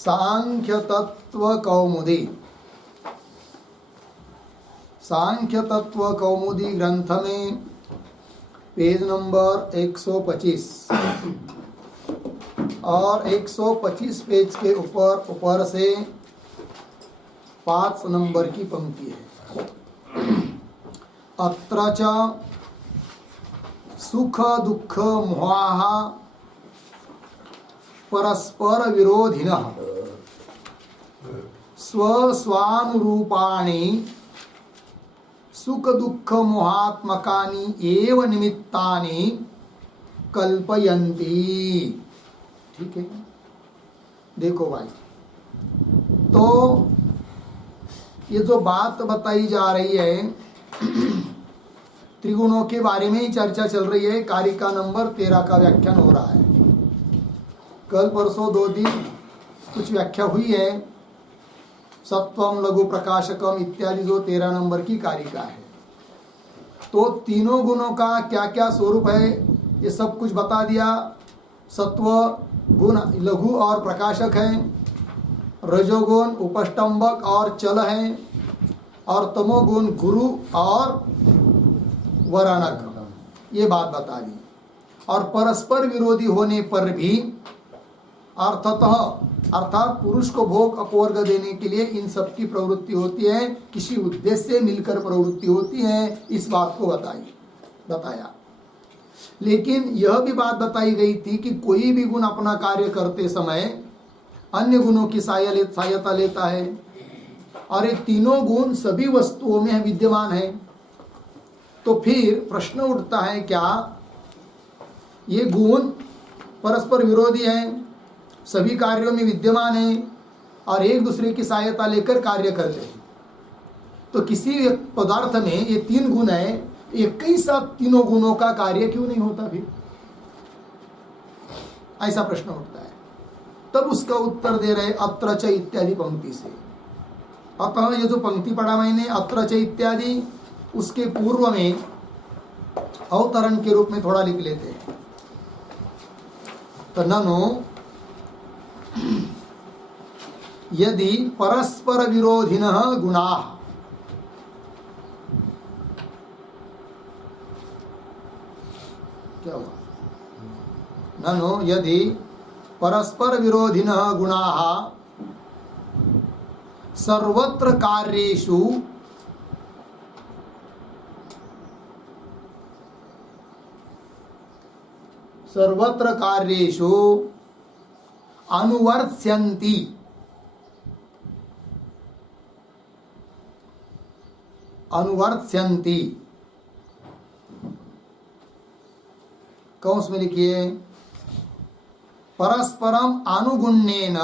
सांख्य तत्व कौमुदी, सांख्य तत्व कौमुदी ग्रंथ में पेज नंबर 125 और 125 पेज के ऊपर से 5 नंबर की पंक्ति है। अत्र च सुख दुख मोहाः परस्पर विरोधिनः स्वस्वानुरूपाणि सुख दुख मोहात्मकानि एव निमित्तानि कल्पयन्ति। ठीक है, देखो भाई, तो ये जो बात बताई जा रही है त्रिगुणों के बारे में ही चर्चा चल रही है। कारिका नंबर 13 का व्याख्यान हो रहा है। कल परसों 2 दिन कुछ व्याख्या हुई है, सत्वम लघु प्रकाशकम इत्यादि, जो 13 नंबर की कारिका है। तो तीनों गुणों का क्या क्या स्वरूप है ये सब कुछ बता दिया। सत्व गुण लघु और प्रकाशक है, रजोगुण उपष्टंबक और चल है, और तमोगुण गुरु और वरानक, ये बात बता दी। और परस्पर विरोधी होने पर भी अर्थात पुरुष को भोग अपवर्ग देने के लिए इन सब की प्रवृत्ति होती है, किसी उद्देश्य से मिलकर प्रवृत्ति होती है, इस बात को बताया। लेकिन यह भी बात बताई गई थी कि कोई भी गुण अपना कार्य करते समय अन्य गुणों की सहायता लेता है, और ये तीनों गुण सभी वस्तुओं में विद्यमान है। तो फिर प्रश्न उठता है, क्या ये गुण परस्पर विरोधी हैं, सभी कार्यों में विद्यमान है और एक दूसरे की सहायता लेकर कार्य करते हैं? तो किसी पदार्थ में ये 3 गुण है, एक ही साथ तीनों गुणों का कार्य क्यों नहीं होता? फिर ऐसा प्रश्न उठता है। तब उसका उत्तर दे रहे अत्र च इत्यादि पंक्ति से। अतः ये जो पंक्ति पढ़ा मैंने अत्र च इत्यादि, उसके पूर्व में अवतरण के रूप में थोड़ा लिख लेते हैं। तो ननु यदि परस्पर विरोधिनः गुणाः, क्या हुआ? ननु यदि परस्पर विरोधिनः गुणाः सर्वत्र कार्येषु अनुवर्त्स्यन्ति, कौंस में लिखिए, परस्परम अनुगुण्येन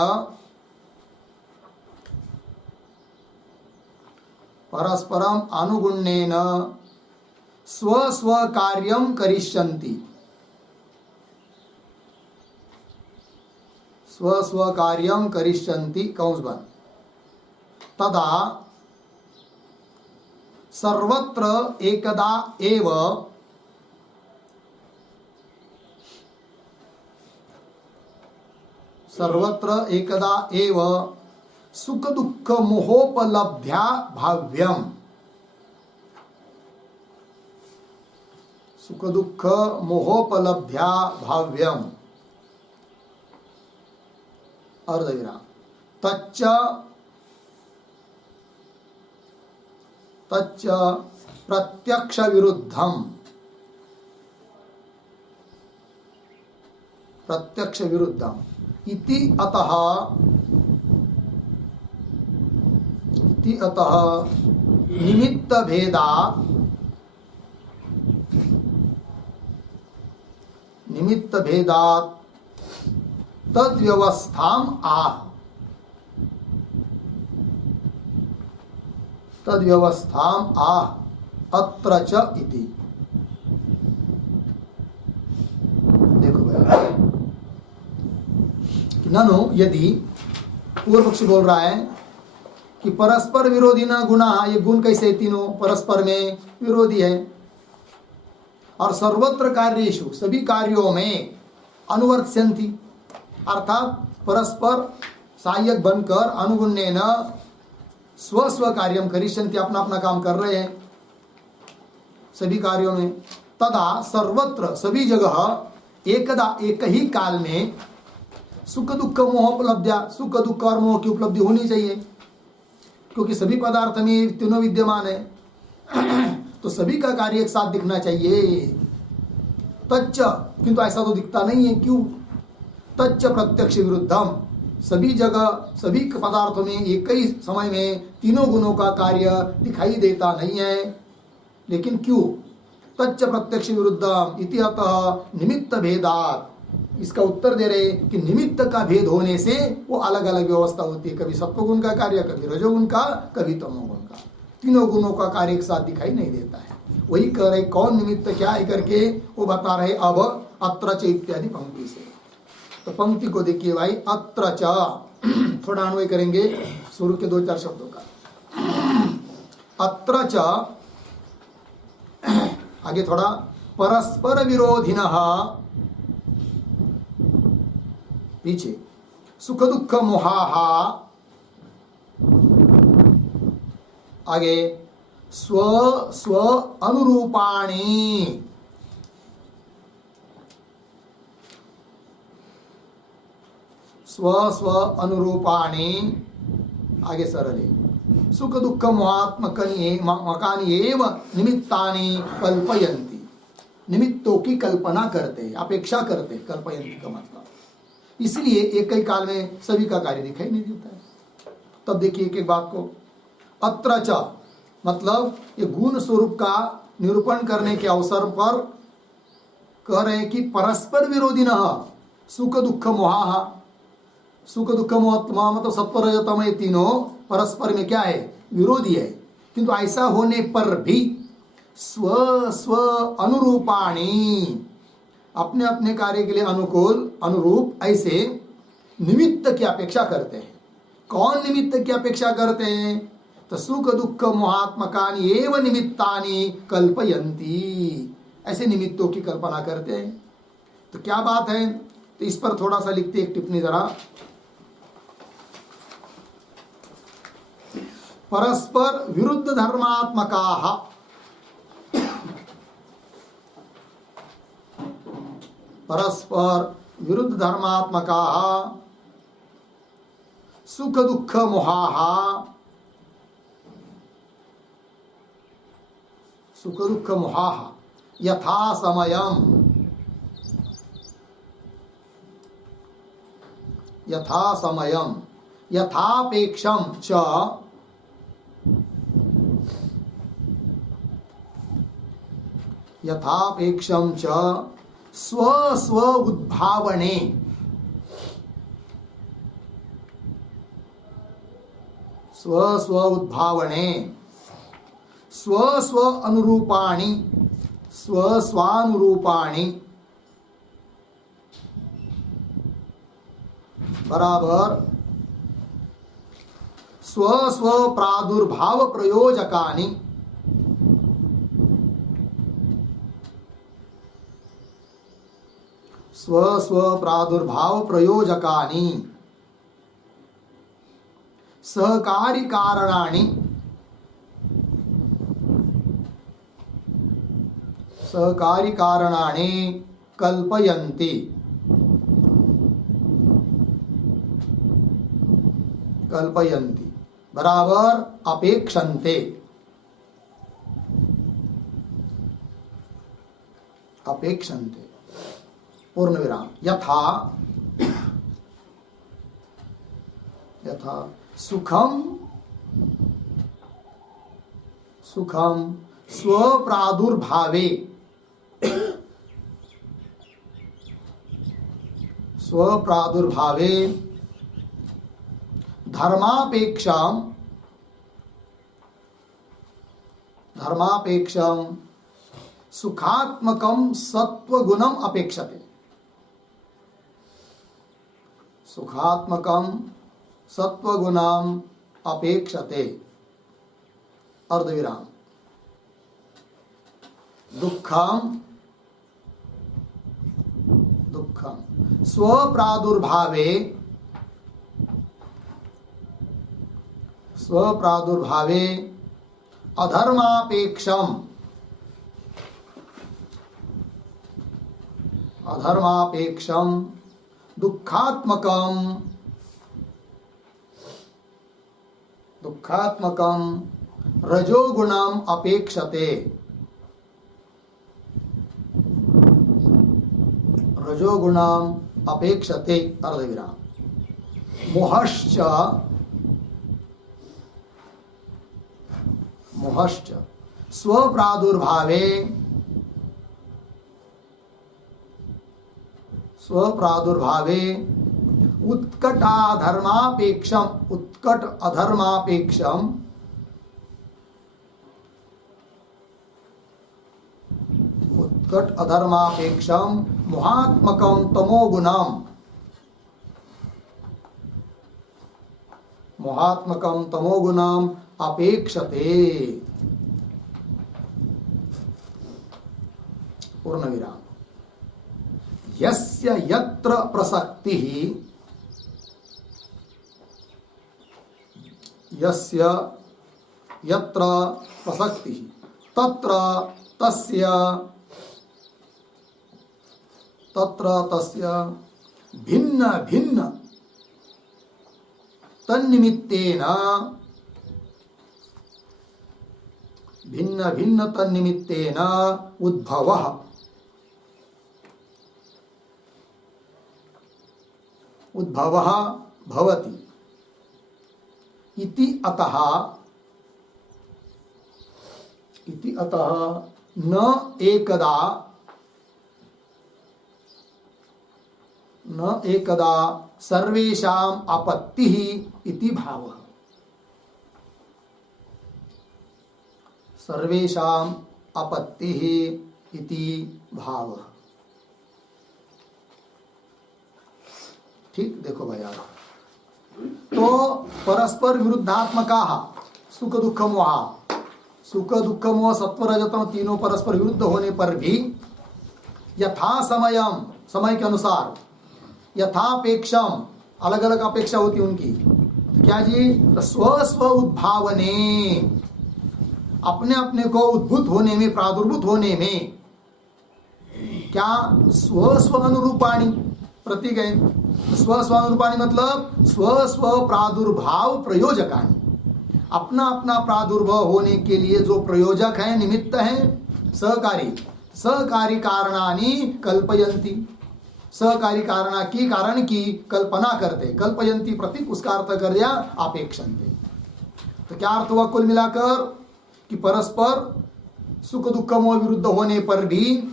स्व कार्यं करिष्यन्ति, स्व कार्यं करिष्यन्ति, कौंस बन, तदा सर्वत्र एकदा एव सुख दुख मोहोपलब्ध्या भाव्यम, सुख दुख मोहोपलब्ध्या भाव्यम, अर्धविराम, तच्च प्रत्यक्ष विरुद्धम इति अतः निमित्त भेदात् तद्व्यवस्थाम आह अत्र च इति। देखो भैया, ननु यदि, पूर्व पक्षी बोल रहा है कि परस्पर विरोधी न गुणा, ये गुण कैसे तीनों परस्पर में विरोधी है, और सर्वत्र कार्येषु, सभी कार्यों में अनुवर्त्स्यन्ति, अर्थात परस्पर सहायक बनकर अनुगुण्येन स्व स्व कार्यम करिष्यन्ति, अपना अपना काम कर रहे हैं सभी कार्यों में। तदा सर्वत्र, सभी जगह एकदा, एक ही काल में सुख दुख मोह उपलब्धिया, सुख दुख और मोह की उपलब्धि होनी चाहिए, क्योंकि सभी पदार्थ में तीनों विद्यमान है। तो सभी का कार्य एक साथ दिखना चाहिए। तच्च, किंतु ऐसा तो दिखता नहीं है, क्यों? तच्च प्रत्यक्ष विरुद्धम, सभी जगह सभी पदार्थों में एक ही समय में तीनों गुणों का कार्य दिखाई देता नहीं है। लेकिन क्यों? तच्च प्रत्यक्ष विरुद्धम इति अतः निमित्त भेदात, इसका उत्तर दे रहे कि निमित्त का भेद होने से वो अलग अलग व्यवस्था होती है, कभी सत्वगुण का कार्य, कभी रजोगुण का, कभी तमोगुण का, तीनों गुणों का कार्य एक साथ दिखाई नहीं देता है। वही कह रहे कौन निमित्त क्या है करके वो बता रहे अब अत्र च इत्यादि पंक्ति से। तो पंक्ति को देखिए भाई, अत्र च, थोड़ा अन्वय करेंगे शुरू के 2-4 शब्दों का। अत्र च, आगे थोड़ा, परस्पर विरोधिनः, पीछे सुख दुख मोहाहा, आगे स्व स्व अनुरूपाणि, स्व स्व अनुरूपाणि, आगे सरले सुख दुख मोहात्मकानि एव निमित्तानि कल्पयन्ति, निमित्तों की कल्पना करते, अपेक्षा करते, कल्पयन्ति का मतलब, इसलिए एक ही काल में सभी का कार्य दिखाई नहीं देता है। तब देखिए एक एक बात को, अत्र च मतलब ये गुण स्वरूप का निरूपण करने के अवसर पर कह रहे हैं कि परस्पर विरोधिनः सुख दुख मोहा, सुख दुख मोह मतलब सत्व रज तम, ये तीनों परस्पर में क्या है? विरोधी है। किंतु ऐसा होने पर भी स्व स्व अनुरूपाणि, अपने अपने कार्य के लिए अनुकूल अनुरूप ऐसे निमित्त की अपेक्षा करते हैं। कौन निमित्त की अपेक्षा करते हैं? तो सुख दुख मोहात्मकानि एव निमित्तानि कल्पयन्ति, ऐसे निमित्तों की कल्पना करते हैं। तो क्या बात है? तो इस पर थोड़ा सा लिखते एक टिप्पणी जरा। परस्पर विरुद्ध धर्मात्मकाः, परस्पर विरुद्ध धर्मात्मकाः सुख दुख मोहाः, सुख दुख मोहाः यथा समयम्, यथा समयम् यथापेक्षं च यथापेक्षं च स्व स्व उद्भावने, स्व स्व उद्भावने स्व स्व अनुरूपाणि, स्व स्वानुरूपाणि बराबर स्व स्व प्रादुर्भाव प्रयोजकानि, स्व स्व प्रादुर्भाव प्रयोजकानि सहकारी कारणानि, सहकारी कारणानि कल्पयन्ति, कल्पयन्ति बराबर अपेक्षन्ते, अपेक्षन्ते पूर्ण विराम। यथा, यथा सुखम, सुखम स्वप्रादुर्भावे, स्वप्रादुर्भावे धर्मापेक्षाम, धर्मापेक्षाम सुखात्मकम सत्वगुणम अपेक्षते, सुखात्मकम सत्वगुणम अपेक्षते अर्धविराम। दुःखम, दुःखम स्वप्रादुर्भावे स्वप्रादुर्भावे अधर्मापेक्षम दुःखात्मकम रजोगुणम अपेक्षते। रजोगुणम अपेक्षते अर्धविराम। मुहश्च स्वप्रादुर्भावे उत्कट अधर्मापेक्षम मोहात्मकम तमोगुणम अपेक्षते। पूर्णविराम। यस्य यत्र प्रसक्तिः तत्र तस्य भिन्न भिन्न तन्निमित्तेन उद्भवः भवति इति अतः न एकदा सर्वेषां आपत्तिः इति भावः। सर्वेषां आपत्तिः इति भावः। ठीक, देखो भाई यार, तो परस्पर विरुद्धात्मकाः सुख दुख मोह, सत्व रजतम तीनों परस्पर विरुद्ध होने पर भी यथा समय के अनुसार यथापेक्षम अलग अलग अपेक्षा होती उनकी। तो क्या जी, तो स्व उद्भावने अपने अपने को उद्भूत होने में, प्रादुर्भूत होने में, क्या स्व अनुरूपाणी प्रतीक है। स्व अनुरूपाणी मतलब स्व प्रादुर्भाव प्रयोजकानी, अपना अपना प्रादुर्भाव होने के लिए जो प्रयोजक है, निमित्त है, सहकारी कारणानि कल्पयन्ति, सहकारी कारणा की कारण की कल्पना करते। कल्पयन्ति प्रतीक, उसका अर्थ कर दिया अपेक्षन्ते। तो क्या अर्थ हुआ कुल मिलाकर कि परस्पर सुख दुख मोह विरुद्ध होने पर भी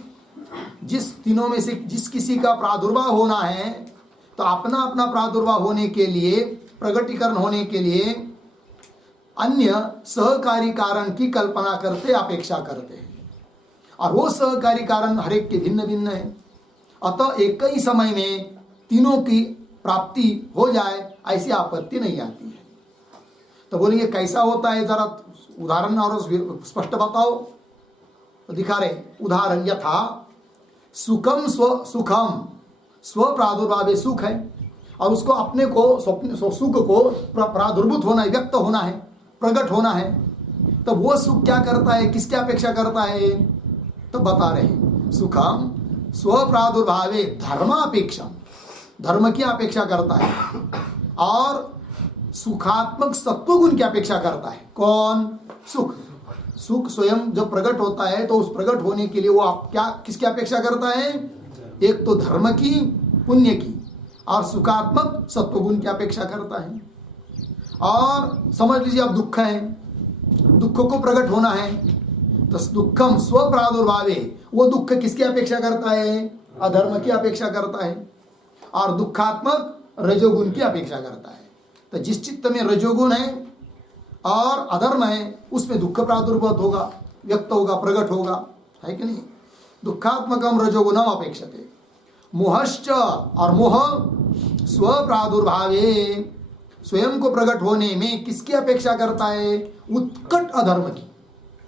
जिस तीनों में से जिस किसी का प्रादुर्भाव होना है, तो अपना अपना प्रादुर्भाव होने के लिए, प्रगटीकरण होने के लिए अन्य सहकारी कारण की कल्पना करते, अपेक्षा करते हैं। और वो सहकारी कारण हर एक के भिन्न भिन्न है। अतः एक ही समय में तीनों की प्राप्ति हो जाए, ऐसी आपत्ति नहीं आती है। तो बोलेंगे कैसा होता है, जरा उदाहरण और स्पष्ट बताओ। तो दिखा रहे उदाहरण, यथा सुखम स्व प्रादुर्भाव सुख है, और उसको अपने को सुख को प्रादुर्भूत होना है, व्यक्त होना है, प्रकट होना है। तब वो सुख क्या करता है, किसकी अपेक्षा करता है? तो बता रहे सुखम स्व प्रादुर्भावे धर्मापेक्षा, धर्म की अपेक्षा करता है, और सुखात्मक सत्वगुण की अपेक्षा करता है। कौन? सुख स्वयं जब प्रकट होता है तो उस प्रकट होने के लिए वो आप क्या किसकी अपेक्षा करता है? एक तो धर्म की, पुण्य की, और सुखात्मक सत्वगुण की अपेक्षा करता है। और समझ लीजिए अब दुख है, दुख को प्रकट होना है, तो दुखम स्व प्रादुर्भावे, वो दुख किसकी अपेक्षा करता है? अधर्म की अपेक्षा करता है। और दुखात्मक रजोगुण की अपेक्षा करता है। तो जिस चित्त में रजोगुण है और अधर्म है, उसमें दुख प्रादुर्भूत होगा, व्यक्त होगा, प्रकट होगा, है कि नहीं? दुखात्मकम रजोगुणम अपेक्षते। मोहश्च, और मोह स्व प्रादुर्भावे, स्वयं को प्रकट होने में किसकी अपेक्षा करता है? उत्कट अधर्म की।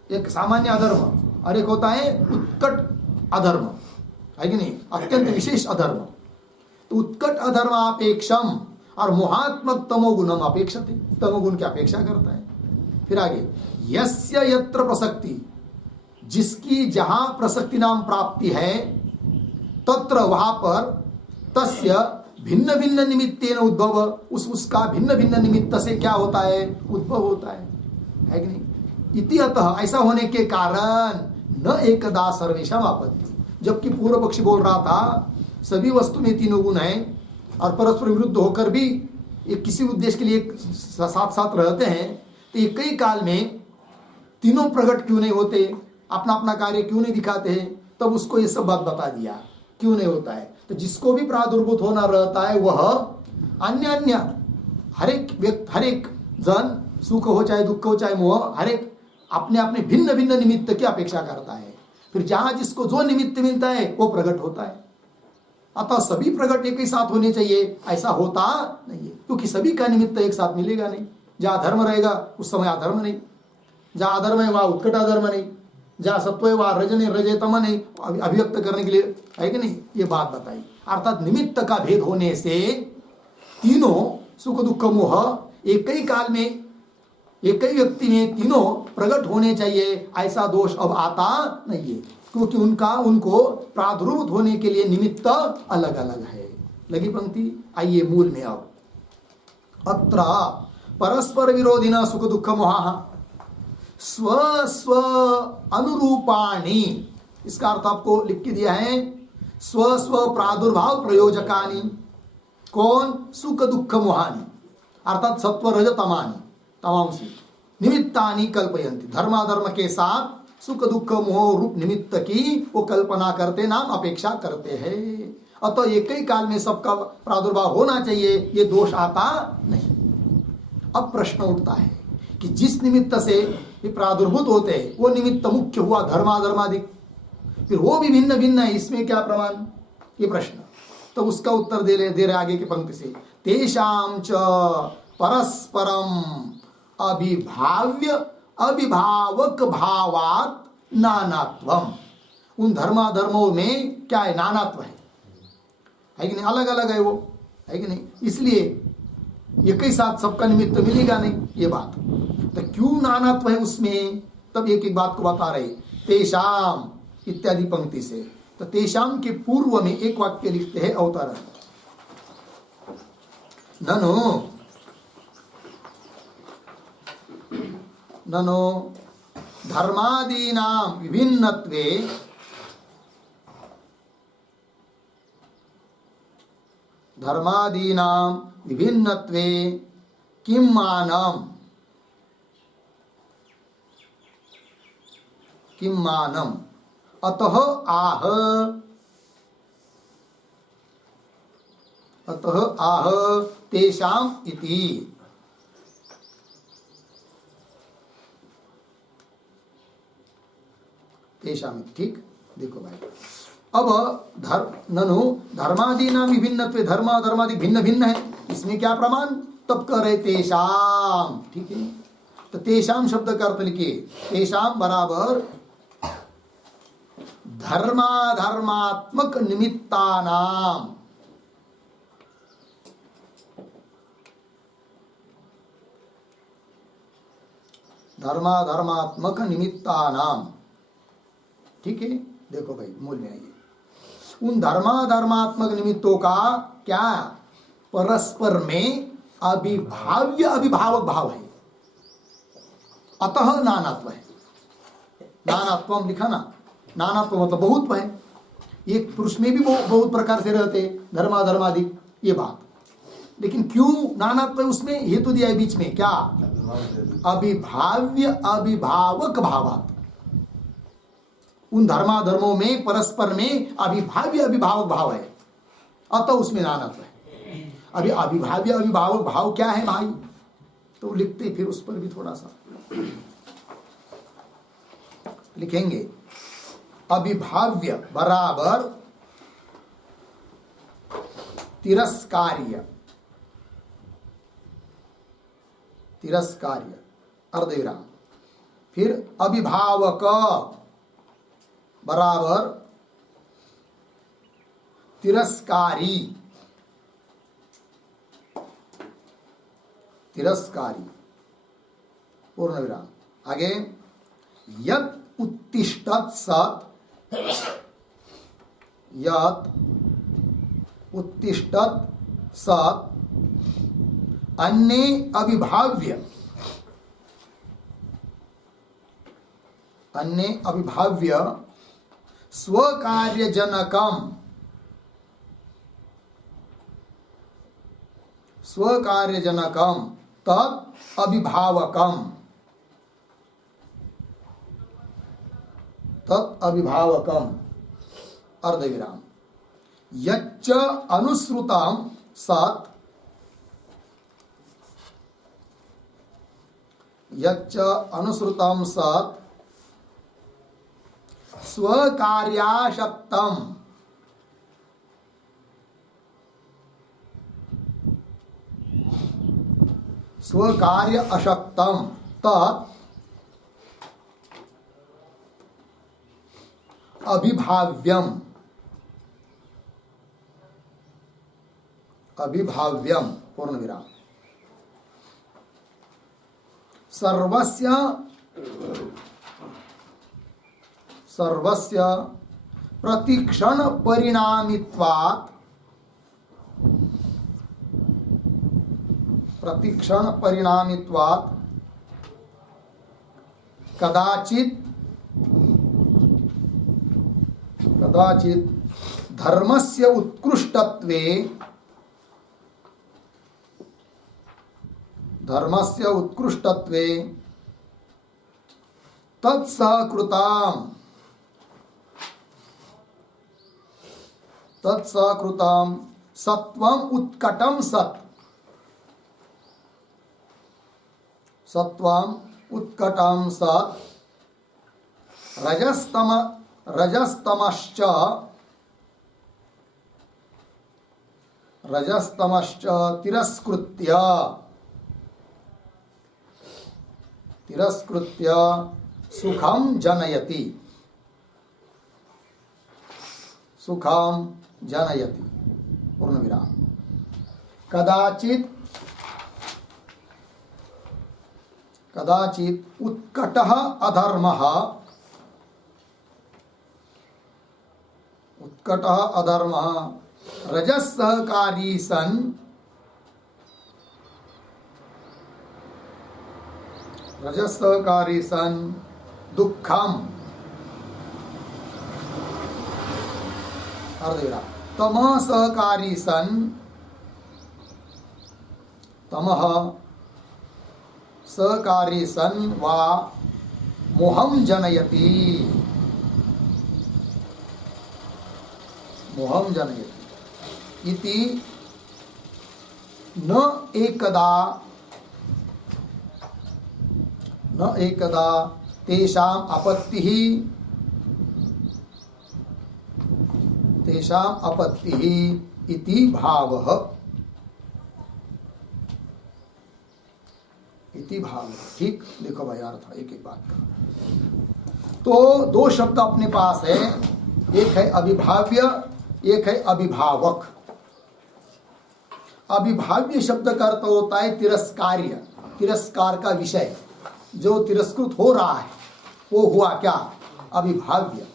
एक सामान्य अधर्म और एक होता है उत्कट अधर्म, है कि नहीं? अत्यंत विशेष अधर्म। तो उत्कट अधर्मापेक्षम, और मोहात्मक तमोगुणम अपेक्षते, तमोगुण की अपेक्षा करता है। फिर आगे यस्य यत्र प्रसक्ति, जिसकी जहां प्रसक्ति नाम प्राप्ति है, तत्र वहां पर तस्य भिन्न भिन्न निमित्तेन उद्भव, उसका भिन्न भिन्न निमित्त से क्या होता है, उद्भव होता है कि नहीं। इति अतः, ऐसा होने के कारण न एकदा सर्वेषाम आपत्ति, जबकि पूर्व पक्षी बोल रहा था सभी वस्तु में तीनों गुण हैं और परस्पर विरुद्ध होकर भी एक किसी उद्देश्य के लिए साथ साथ रहते हैं, तो एक ही काल में तीनों प्रकट क्यों नहीं होते, अपना अपना कार्य क्यों नहीं दिखाते हैं। तब उसको ये सब बात बता दिया क्यों नहीं होता है। तो जिसको भी प्रादुर्भूत होना रहता है वह अन्य अन्य हर एक जन, सुख हो चाहे दुख हो चाहे मोह, हर एक अपने अपने भिन्न भिन्न निमित्त की अपेक्षा करता है। फिर जहां जिसको जो निमित्त मिलता है वो प्रकट होता है। अतः सभी प्रकट एक ही साथ होने चाहिए, ऐसा होता नहीं है, क्योंकि सभी का निमित्त एक साथ मिलेगा नहीं। जहां धर्म रहेगा उस समय अधर्म नहीं, जहां अधर्म है वहां उत्कट अधर्म नहीं, जहां सत्व है वहां रजनी रजे तम नहीं, अभिव्यक्त करने के लिए, है कि नहीं, ये बात बताई। अर्थात निमित्त का भेद होने से तीनों सुख दुख मोह एक ही काल में एक ही व्यक्ति में तीनों प्रकट होने चाहिए, ऐसा दोष अब आता नहीं है, क्योंकि उनको प्रादुर्भूत होने के लिए निमित्त अलग अलग है। लगी पंक्ति। आइए मूल में अब, अत्र परस्पर विरोधिना सुख दुख मोहा स्व स्व अनुरूपाणी, इसका अर्थ आपको लिख के दिया है, स्व स्व प्रादुर्भाव प्रयोजकानी, कौन, सुख दुख मोहानी, अर्थात सत्व रज तमानी, तमाम से निमित्तानी कल्पयंती, धर्माधर्म के साथ सुख दुख मोह रूप निमित्त की वो कल्पना करते, नाम अपेक्षा करते हैं। अतः एक ही काल में सबका प्रादुर्भाव होना चाहिए, ये दोष आता नहीं। अब प्रश्न उठता है कि जिस निमित्त से ये प्रादुर्भूत होते हैं वो निमित्त मुख्य हुआ धर्माधर्मादिक, फिर वो भी भिन्न भिन्न है, इसमें क्या प्रमाण, ये प्रश्न। तो उसका उत्तर दे रहे आगे की पंक्ति से, तेषां च परस्परम अभिभाव्य अभिभावक भावात नानात्वम, उन धर्माधर्मों में क्या है, नानात्व है कि नहीं, अलग अलग है वो, है कि नहीं, इसलिए एक ही साथ सबका निमित्त मिलेगा नहीं, ये बात। तो क्यों नानात्व है उसमें, तब एक एक बात को बता रहे, तेषाम इत्यादि पंक्ति से। तो तेषाम के पूर्व में एक वाक्य लिखते हैं अवतरण, ननो धर्मादीनां विभिन्नत्वे किं मानम अतः आह तेषाम इति। तेषाम, ठीक, देखो भाई, अब ननु धर्मादीनां विभिन्नत्वे, धर्म धर्मादि भिन्न भिन्न है, इसमें क्या प्रमाण, तब कह रहे तेषाम, ठीक है। तो तेषाम शब्द का अर्थ लिखिए, तेषाम बराबर धर्माधर्मात्मक निमित्तानाम, धर्माधर्मात्मक निमित्तानाम, ठीक है। देखो भाई मूल में आइए, उन धर्माधर्मात्मक निमित्तों का क्या, परस्पर में अभिभाव्य अभिभावक भाव है, अतः नानात्व है। नानात्वम लिखा ना, नानात्व मतलब बहुत है, एक पुरुष में भी बहुत प्रकार से रहते धर्माधर्मादि, ये बात। लेकिन क्यों नानात्व है, उसमें हेतु दिया है बीच में, क्या, अभिभाव्य अभिभावक भावात, उन धर्माधर्मों में परस्पर में अभिभाव्य अभिभावक भाव है, अतः उसमें नानात्व है। अभी अभिभाव्य अभिभावक भाव क्या है भाई, तो लिखते फिर उस पर भी थोड़ा सा लिखेंगे। अभिभाव्य बराबर तिरस्कार्य, तिरस्कार्य अर्धविराम, फिर अभिभावक बराबर तिरस्कारी, तिरस्कारी, पूर्ण विराम। आगे यत् उत्तिष्ठत सत्, यत् उत्तिष्ठत सत् अन्ये अविभाव्य, अन्ये अविभाव्य स्वकार्यजनकम, स्वकार्यजनकम तत् अभिभावकम, तत् अभिभावकम अर्धविराम। यच्च अनुश्रुतम सत्, यच्च अनुश्रुतम सत् स्वकार्याशक्तम, स्वकार्य अशक्तम तत् अभिभाव्यम, अभिभाव्यम पूर्ण विराम। सर्वस्य, सर्वस्य प्रतिक्षण परिणामित्वात्, प्रतिक्षण परिणामित्वात् कदाचित्, कदाचित् धर्मस्य उत्कृष्टत्वे, धर्मस्य उत्कृष्टत्वे तत्सकृताम्, तत्सकृताम् सत्वम उत्कटम सत्, सत्वम उत्कटम सत् रजस्तम, रजस्तमश्च, रजस्तमश्च तिरस्कृत्य, तिरस्कृत्य सुखम जनयति, सुखम जनयति पूर्ण विराम। कदाचित्, कदाचित् उत्कटः अधर्मः, उत्कटः अधर्मः रजस्सहकारी सन्, रजस्सहकारी सन् दुःखम अर्धविराम। तमः सहकारी सन्, तमः सहकारी सन् वा मोहं जनयति, मोहं जनयति इति न एकदा, न एकदा तेषाम् आपत्तिः, तेषाम् आपत्तिः इति भावः, इति भावः। ठीक, देखो भाई अर्थ एक एक बात का। तो दो शब्द अपने पास है, एक है अभिभाव्य, एक है अभिभावक। अभिभाव्य शब्द का अर्थ होता है तिरस्कार्य, तिरस्कार का विषय, जो तिरस्कृत हो रहा है वो हुआ क्या, अभिभाव्य।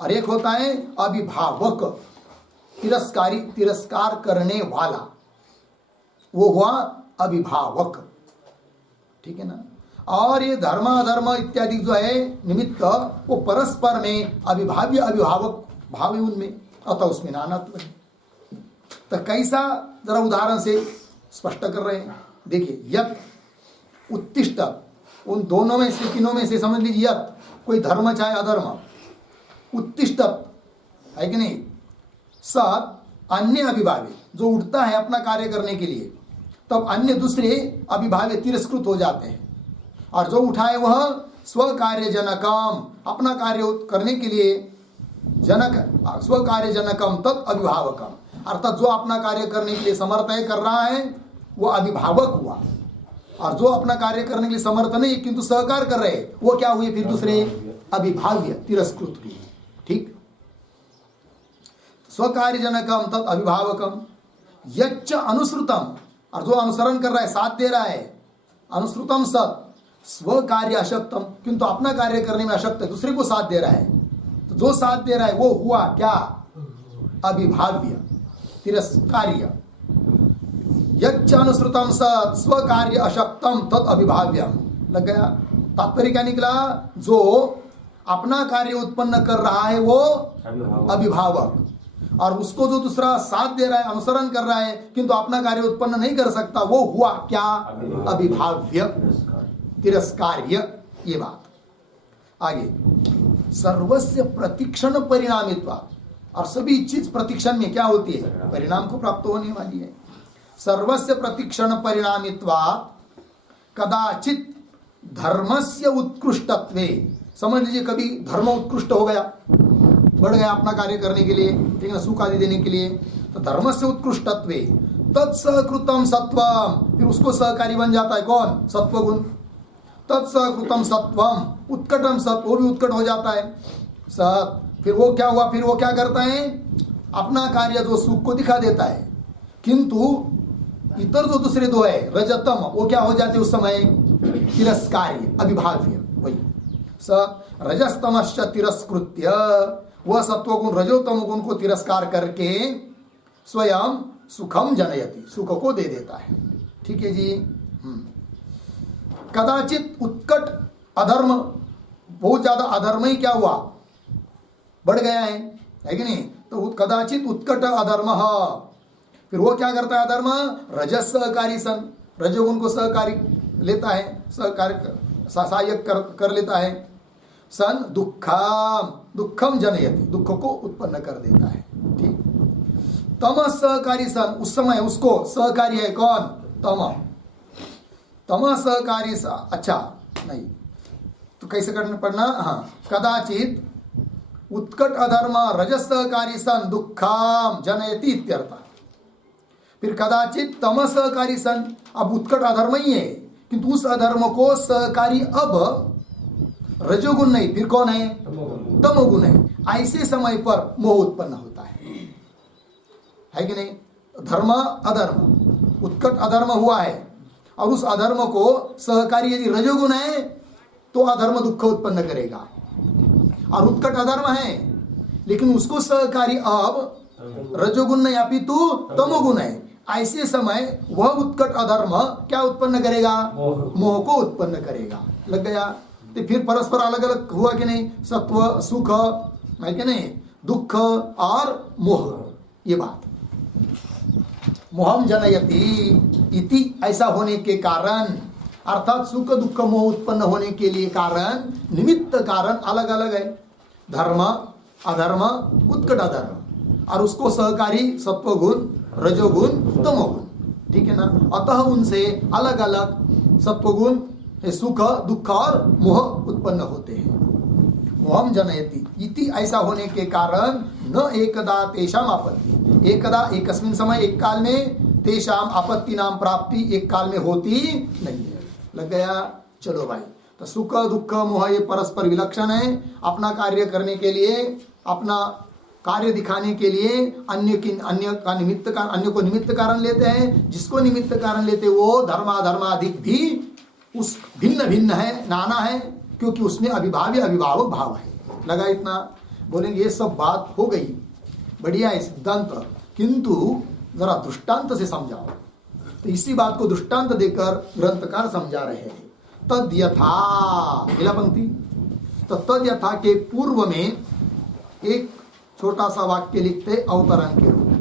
और एक होता है अभिभावक, तिरस्कारी, तिरस्कार करने वाला, वो हुआ अभिभावक। ठीक है ना। और ये धर्म अधर्म इत्यादि जो है निमित्त, वो परस्पर में अभिभाव्य अभिभावक भाव है उनमें, अतः उसमें नानात्व है। तो कैसा, जरा उदाहरण से स्पष्ट कर रहे हैं। देखिए, यत् उत्तिष्ठ, उन दोनों में से, तीनों में से समझ लीजिए, यत् कोई धर्म चाहे अधर्म, उत्तिष्ठ है कि नहीं, सत अन्य अभिभाव्य, जो उठता है अपना कार्य करने के लिए, तब अन्य दूसरे अभिभाव्य तिरस्कृत हो जाते हैं। और जो उठाए वह स्व कार्य जनकम, अपना कार्य करने के लिए जनक, स्व कार्य जनकम तत् अभिभावकम, अर्थात जो अपना कार्य करने के लिए समर्थ है, कर रहा है, वो अभिभावक हुआ। और जो अपना कार्य करने के लिए समर्थ नहीं किंतु सहकार कर रहे, वो क्या हुए, फिर दूसरे अभिभाव्य, तिरस्कृत हुए। ठीक, स्वकार्य जनकम तत् अभिभावकम। यच्च अनुश्रुतम, और जो अनुसरण कर रहा है, साथ दे रहा है, अनुश्रुतम सत स्व कार्य अशक्तम, किंतु अपना कार्य करने में अशक्त है, दूसरे को साथ दे रहा है, तो जो साथ दे रहा है वो हुआ क्या? अभिभाव्य, तिरस्कार्य। यच्च अनुश्रुतम सत स्व कार्य अशक्तम तत् अभिभाव्यम। लग गया? तात्पर्य क्या निकला? जो अपना कार्य उत्पन्न कर रहा है वो अभिभावक, और उसको जो दूसरा साथ दे रहा है, अनुसरण कर रहा है, किंतु अपना कार्य उत्पन्न नहीं कर सकता, वो हुआ क्या? अभिभाव्य, तिरस्कार्य। ये बात आगे। सर्वस्य प्रतिक्षण परिणामित्वा, और सभी चीज प्रतिक्षण में क्या होती है? परिणाम को प्राप्त होने वाली है। सर्वस्य प्रतिक्षण परिणामित्वा कदाचित धर्मस्य उत्कृष्टत्वे, समझ लीजिए कभी धर्म उत्कृष्ट हो गया, बढ़ गया अपना कार्य करने के लिए, ठीक है, सुख आदि देने के लिए, तो धर्म से उत्कृष्टत्वे तत्सहकृतम सत्वम, फिर उसको सहकारी बन जाता है कौन? सत्वगुण। तत्सहकृतम सत्वम उत्कटम सत्व, वो भी उत्कट हो जाता है सत। फिर वो क्या हुआ? फिर वो क्या करता है? अपना कार्य जो सुख को दिखा देता है, किंतु इतर जो दूसरे दो है रजतम, वो क्या हो जाते उस समय? तिरस्कार्य, अभिभाव्य। वही स रजस्तमश्च तिरस्कृत्य, वह सत्वगुण रजोतम गुण को तिरस्कार करके स्वयं सुखम जनयति, सुख को दे देता है। ठीक है जी। कदाचित उत्कट अधर्म, बहुत ज्यादा अधर्म ही क्या हुआ? बढ़ गया है कि नहीं? तो कदाचित उत्कट अधर्म, फिर वो क्या करता है? अधर्म रजस सहकारी सन, रजोगुण को सहकारी लेता है, सहकारी सहायक कर लेता है। सन दुखम जनयति, दुख को उत्पन्न कर देता है। ठीक। तम सहकारी सन, उस समय उसको सहकारी है कौन? तम सहकारी सा, अच्छा नहीं तो कैसे करना पड़ना? हाँ, कदाचित उत्कट अधर्म रजस सहकारी सन दुखम जनयति इत्यर्थ। फिर कदाचित तम सहकारी सन, अब उत्कट अधर्म ही है, किंतु उस अधर्म को सहकारी अब रजोगुण नहीं, फिर कौन है? तमोगुण है। ऐसे समय पर मोह उत्पन्न होता है कि नहीं? धर्म अधर्म, उत्कट अधर्म हुआ है, और उस अधर्म को सहकारी यदि रजोगुण है तो अधर्म दुख उत्पन्न करेगा, और उत्कट अधर्म है लेकिन उसको सहकारी अब रजोगुण नहीं अपितु तमोगुण है। ऐसे समय वह उत्कट अधर्म क्या उत्पन्न करेगा? मोह को उत्पन्न करेगा। लग गया? तो फिर परस्पर अलग अलग हुआ कि नहीं? सत्व सुख है कि नहीं? दुख और मोह। ये बात मोहम जनयति इति, ऐसा होने के कारण, अर्थात सुख दुख मोह उत्पन्न होने के लिए कारण, निमित्त कारण अलग अलग है। धर्म अधर्म उत्कट अधर्म, और उसको सहकारी सत्वगुण रजोगुण तमोगुण। ठीक है ना? अतः उनसे अलग अलग सत्वगुण सुख दुख और मोह उत्पन्न होते हैं। मोहम जनयति इति, ऐसा होने के कारण न एकदा तेषाम आपत्ति, एकदा एकस्मिन समय, एक काल में, तेषाम आपत्ति नाम प्राप्ति एक काल में होती नहीं है। लग गया? चलो भाई, तो सुख दुख मोह ये परस्पर विलक्षण है। अपना कार्य करने के लिए, अपना कार्य दिखाने के लिए अन्य का निमित्त कारण, अन्य को निमित्त कारण लेते हैं। जिसको निमित्त कारण लेते वो धर्माधर्माधिक भी उस भिन्न भिन्न है, नाना है, क्योंकि उसमें अभिभाव्य अभिभावक भाव है। लगा इतना? बोलेंगे ये सब बात हो गई, बढ़िया है सिद्धांत, किंतु जरा दृष्टांत से समझाओ। तो इसी बात को दृष्टांत देकर ग्रंथकार समझा रहे हैं। तद यथा, पहला पंक्ति, तो तद यथा के पूर्व में एक छोटा सा वाक्य लिखते अवतरण के रूप में,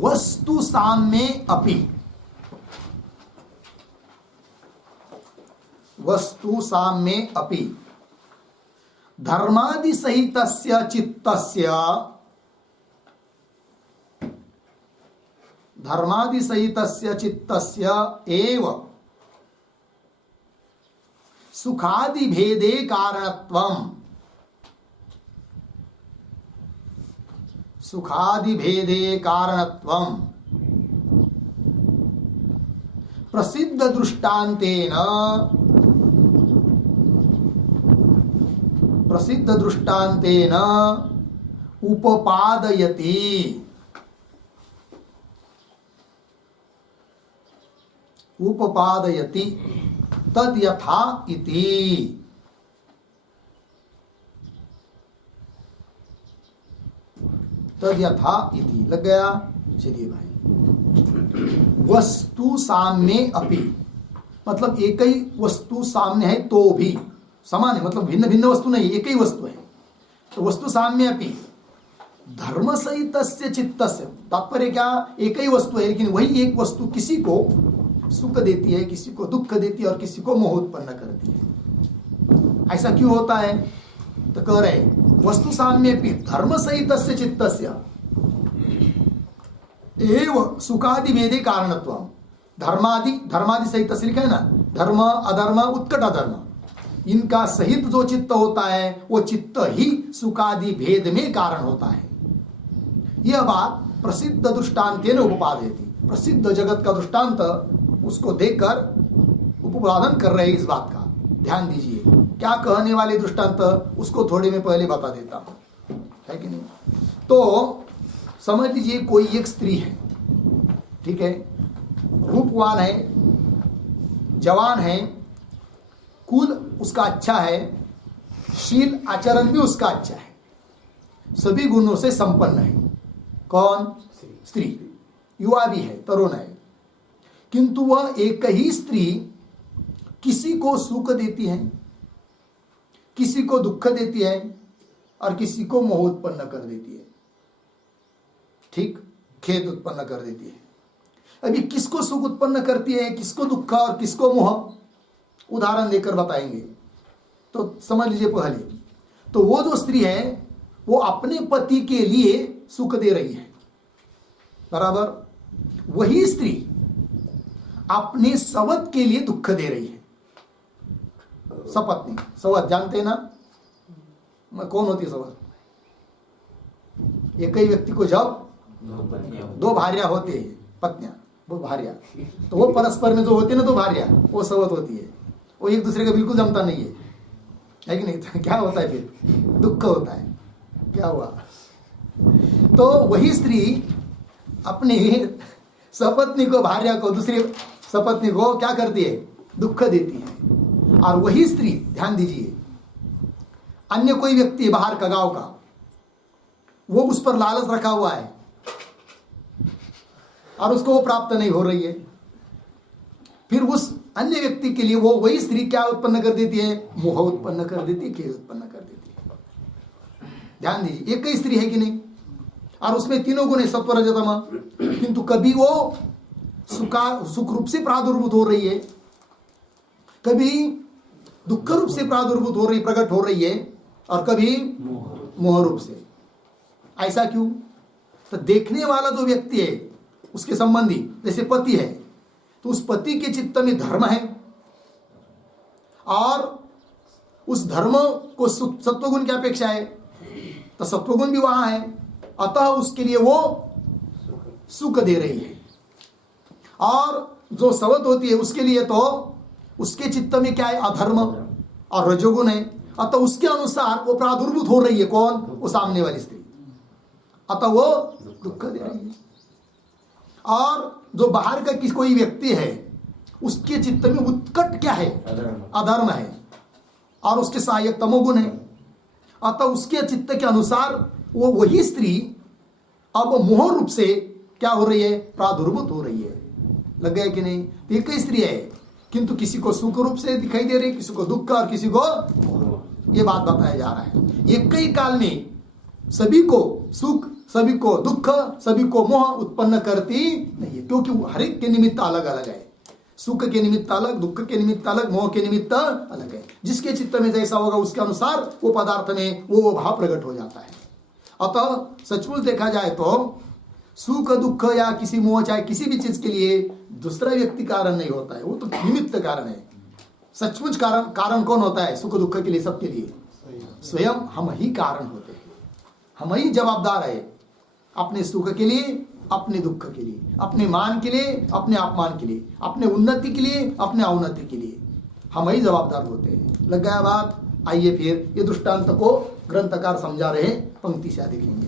वस्तु साम्ये अपि, वस्तु साम्ये अपि धर्मादि सहितस्य चित्तस्य, धर्मादि सहितस्य चित्तस्य एव सुखादि भेदे कारणत्वम्, सुखादि भेदे कारणत्वम् प्रसिद्ध दृष्टान्तेन, प्रसिद्ध दृष्टान्तेन उपपादयति, उपपादयति तद यथा इति। तद यथा इति लग गया। चलिए भाई, वस्तु साम्ये अपि, मतलब एक ही वस्तु सामने है तो भी समान है, मतलब भिन्न भिन्न वस्तु नहीं, एक ही वस्तु है। तो वस्तु साम्ये अपि धर्म सहितस्य चित्तस्य, तात्पर्य क्या, एक ही वस्तु है लेकिन वही एक वस्तु किसी को सुख देती है, किसी को दुख देती है और किसी को मोह उत्पन्न करती है। ऐसा क्यों होता है? तो कह रहे वस्तु साम्येपि धर्म सहितस्य चित्तस्य एव सुखादि भेदे कारणत्वम्। धर्मादि सहित लिखा है ना, धर्म अधर्म उत्कट अधर्म, इनका सहित जो चित्त होता है वो चित्त ही सुखादि भेद में कारण होता है। यह बात प्रसिद्ध दृष्टांतेन उपपादयति, प्रसिद्ध जगत का दृष्टांत उसको देकर उपपादन कर रहे हैं इस बात का। ध्यान दीजिए, क्या कहने वाले दृष्टांत उसको थोड़े में पहले बता देता हूं, है कि नहीं। तो समझ लीजिए कोई एक स्त्री है, ठीक है, रूपवान है, जवान है, कुल उसका अच्छा है, शील आचरण भी उसका अच्छा है, सभी गुणों से संपन्न है। कौन? स्त्री। युवा भी है, तरुण है, किंतु वह एक ही स्त्री किसी को सुख देती है, किसी को दुख देती है और किसी को मोह उत्पन्न कर देती है, ठीक, खेद उत्पन्न कर देती है। अभी किसको सुख उत्पन्न करती है, किसको दुख और किसको मोह, उदाहरण देकर बताएंगे। तो समझ लीजिए पहले, तो वो जो स्त्री है वो अपने पति के लिए सुख दे रही है, बराबर। वही स्त्री अपने सवत के लिए दुख दे रही है। सपत्नी, सवत जानते हैं ना, कौन होती है सवत? एक ही व्यक्ति को जब दो भार्या होते हैं, पत्नियां, वो भार्या, तो वो परस्पर में जो होती है ना, दो भार्या, वो सवत होती है। वो एक दूसरे का बिल्कुल जमता नहीं है कि नहीं? तो क्या होता है फिर? दुख होता है। क्या हुआ? तो वही स्त्री अपनी सपत्नी को, भार्या को, दूसरी सपत्नी को क्या करती है? दुख देती है। और वही स्त्री, ध्यान दीजिए, अन्य कोई व्यक्ति बाहर का, गांव का, वो उस पर लालच रखा हुआ है और उसको वो प्राप्त नहीं हो रही है, फिर उस अन्य व्यक्ति के लिए वो वही स्त्री क्या उत्पन्न कर देती है? मोह उत्पन्न कर देती है, खेद उत्पन्न कर देती है। ध्यान दीजिए, एक ही स्त्री है कि नहीं, और उसमें तीनों गुण है, सत्व रजो तम, किंतु कभी वो सुख रूप से प्रादुर्भूत हो रही है, कभी दुख रूप से प्रादुर्भूत हो रही, प्रकट हो रही है, और कभी मोह रूप से। ऐसा क्यों? तो देखने वाला जो व्यक्ति है, उसके संबंधी, जैसे पति है, तो उस पति के चित्त में धर्म है और उस धर्म को सत्वगुण की अपेक्षा है, तो सत्वगुण भी वहां है, अतः उसके लिए वो सुख दे रही है। और जो सवत होती है उसके लिए तो उसके चित्त में क्या है? अधर्म और रजोगुण है, अतः उसके अनुसार वो प्रादुर्भूत हो रही है। कौन? वो सामने वाली स्त्री, अतः वो दुख दे रही है। और जो बाहर का किसी कोई व्यक्ति है, उसके चित्त में उत्कट क्या है? अधर्म है, और उसके सहायक तमोगुण है, अतः उसके चित्त के अनुसार वो वही स्त्री अब मोह रूप से क्या हो रही है? प्रादुर्भूत हो रही है। लग गया कि नहीं? तो एक ही स्त्री है, किंतु किसी को सुख रूप से दिखाई दे रही, किसी को दुख और किसी को मोह। ये बात बताया जा रहा है। एक ही काल में सभी को सुख, सभी को दुख, सभी को मोह उत्पन्न करती नहीं है, क्योंकि हर एक के निमित्त अलग अलग है। सुख के निमित्त अलग, दुख के निमित्त अलग, मोह के निमित्त अलग है। जिसके चित्त में जैसा होगा उसके अनुसार वो पदार्थ में वो भाव प्रकट हो जाता है। अतः सचमुच देखा जाए तो सुख दुख या किसी मोह, चाहे किसी भी चीज के लिए दूसरा व्यक्ति कारण नहीं होता है, वो तो निमित्त कारण है। सचमुच कारण कौन होता है? सुख दुख के लिए, सबके लिए स्वयं हम ही कारण होते हैं। हम ही जवाबदार है अपने सुख के लिए, अपने दुख के लिए, अपने मान के लिए, अपने अपमान के लिए, अपने उन्नति के लिए, अपने अवनति के लिए हम ही जवाबदार होते हैं। लग गया बात? आइए फिर ये दृष्टांत को ग्रंथकार समझा रहे, पंक्ति से देखेंगे।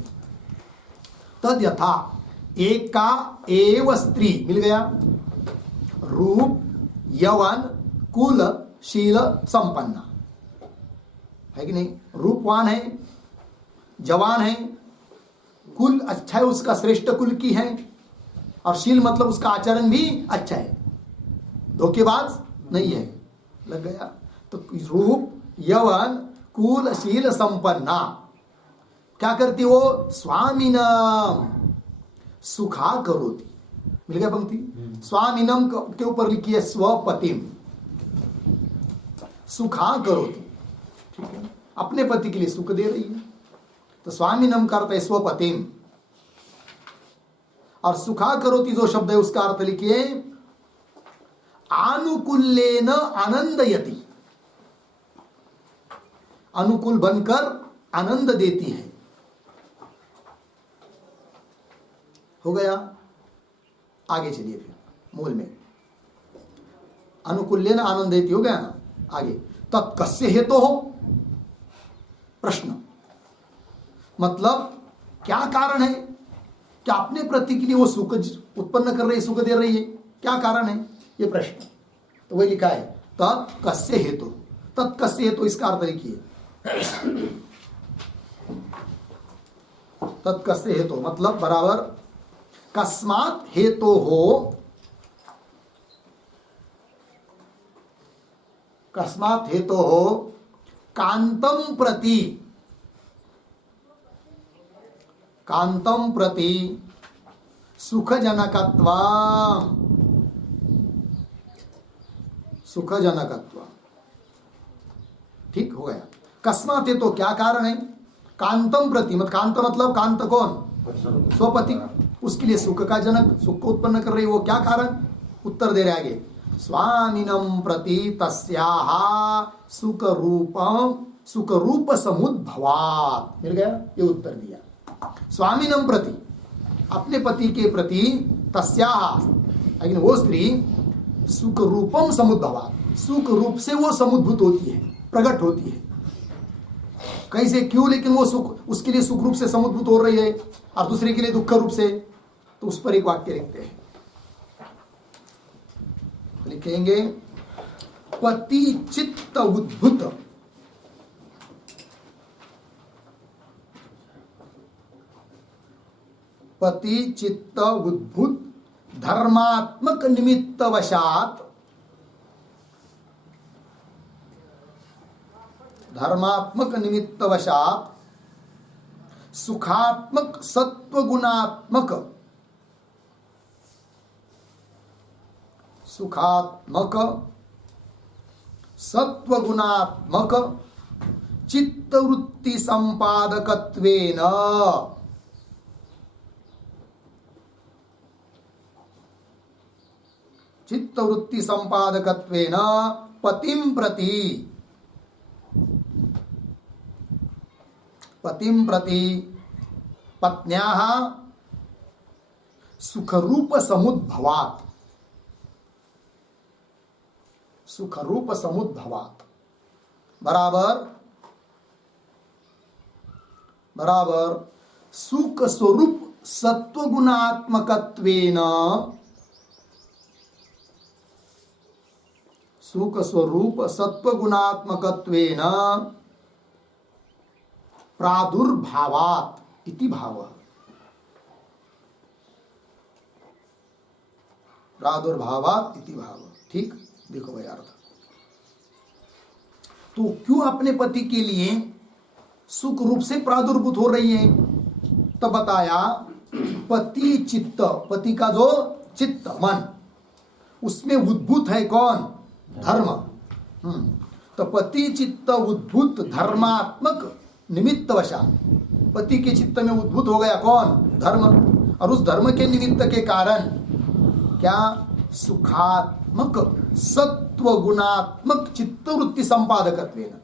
तद यथा एका एव स्त्री, मिल गया, रूप यौवन कुल शील संपन्न है कि नहीं, रूपवान है, जवान है, कुल अच्छा है, उसका श्रेष्ठ कुल की है, और शील मतलब उसका आचरण भी अच्छा है, धोखेबाज नहीं है। लग गया? तो रूप यौवन कुल शील संपन्ना क्या करती वो? स्वामीनम सुखा करोति। मिल गया पंक्ति? स्वामीनम के ऊपर लिखी है स्वपतिम, सुखा करोति, ठीक है, अपने पति के लिए सुख दे रही है। तो स्वामीनम का अर्थ है स्वपतिम, और सुखा करोति जो शब्द है उसका अर्थ लिखिए आनुकूल्येन आनंदयति, अनुकूल बनकर आनंद देती है। हो गया? आगे चलिए फिर मूल में, अनुकूल्येन आनंद देती, हो गया ना? आगे तत्कस्य हेतु हो, प्रश्न मतलब क्या कारण है? क्या अपने प्रति के लिए वो सुख उत्पन्न कर रही है, सुख दे रही है? क्या कारण है? ये प्रश्न। तो वही लिखा है तत्कस्य हेतु। तत्कस्य हेतु इसका अर्थ लिखिए तत्कस्य हेतु मतलब बराबर कस्मात हेतु हो, कस्मात हेतु हो कांतम प्रति, कांतम प्रति सुखजनकत्वा, सुखजनकत्व। ठीक हो गया? कस्मात हेतु क्या कारण है? कांतम प्रति मतलब कांत मतलब कांत कौन? स्वपति, उसके लिए सुख का जनक, सुख को उत्पन्न कर रही है, वो क्या कारण? उत्तर दे रहे आगे स्वामिनम प्रति तस्याः सुख रूप समुद्भवात्। मिल गया? ये उत्तर दिया। स्वामिनम प्रति अपने पति के प्रति, तस्याः लेकिन वो स्त्री सुख रूपम समुद्भवात्, सुख रूप से वो समुद्भूत होती है, प्रकट होती है। कैसे, क्यों? लेकिन वो सुख उसके लिए सुख रूप से समुद्भूत हो रही है और दूसरे के लिए दुख रूप से। तो उस पर एक वाक्य लिखते हैं, लिखेंगे पति चित्त उद्भूत, पति चित्त उद्भूत धर्मात्मक निमित्त वशात, धर्मात्मक निमित्त वशात सुखात्मक सत्वगुणात्मक, सुखात्मक सत्वगुणात्मक चित्तवृत्ति संपादकत्वेन, चित्तवृत्ति संपादकत्वेन पतिं प्रति, पतिं प्रति पत्न्याः सुखरूप समुद्भवात्, सुखरूप समुद्भवात् बराबर बराबर सुख स्वरूप सत्वगुणात्मकत्वेन, सुख स्वरूप सत्वगुणात्मकत्वेन प्रादुर्भावात् इति भावः, प्रादुर्भावात् इति भावः। ठीक, देखो भाई अर्थ। तो क्यों अपने पति के लिए सुख रूप से प्रादुर्भूत हो रही है? तो बताया पति चित्त, पति का जो चित्त मन, उसमें उद्भूत है कौन? धर्म। तो पति चित्त उद्भूत धर्मात्मक निमित्त वशात, पति के चित्त में उद्भूत हो गया कौन? धर्म। और उस धर्म के निमित्त के कारण क्या? सुखात्मक सत्वगुणात्मक चित्तवृत्ति संपादकत्वेन,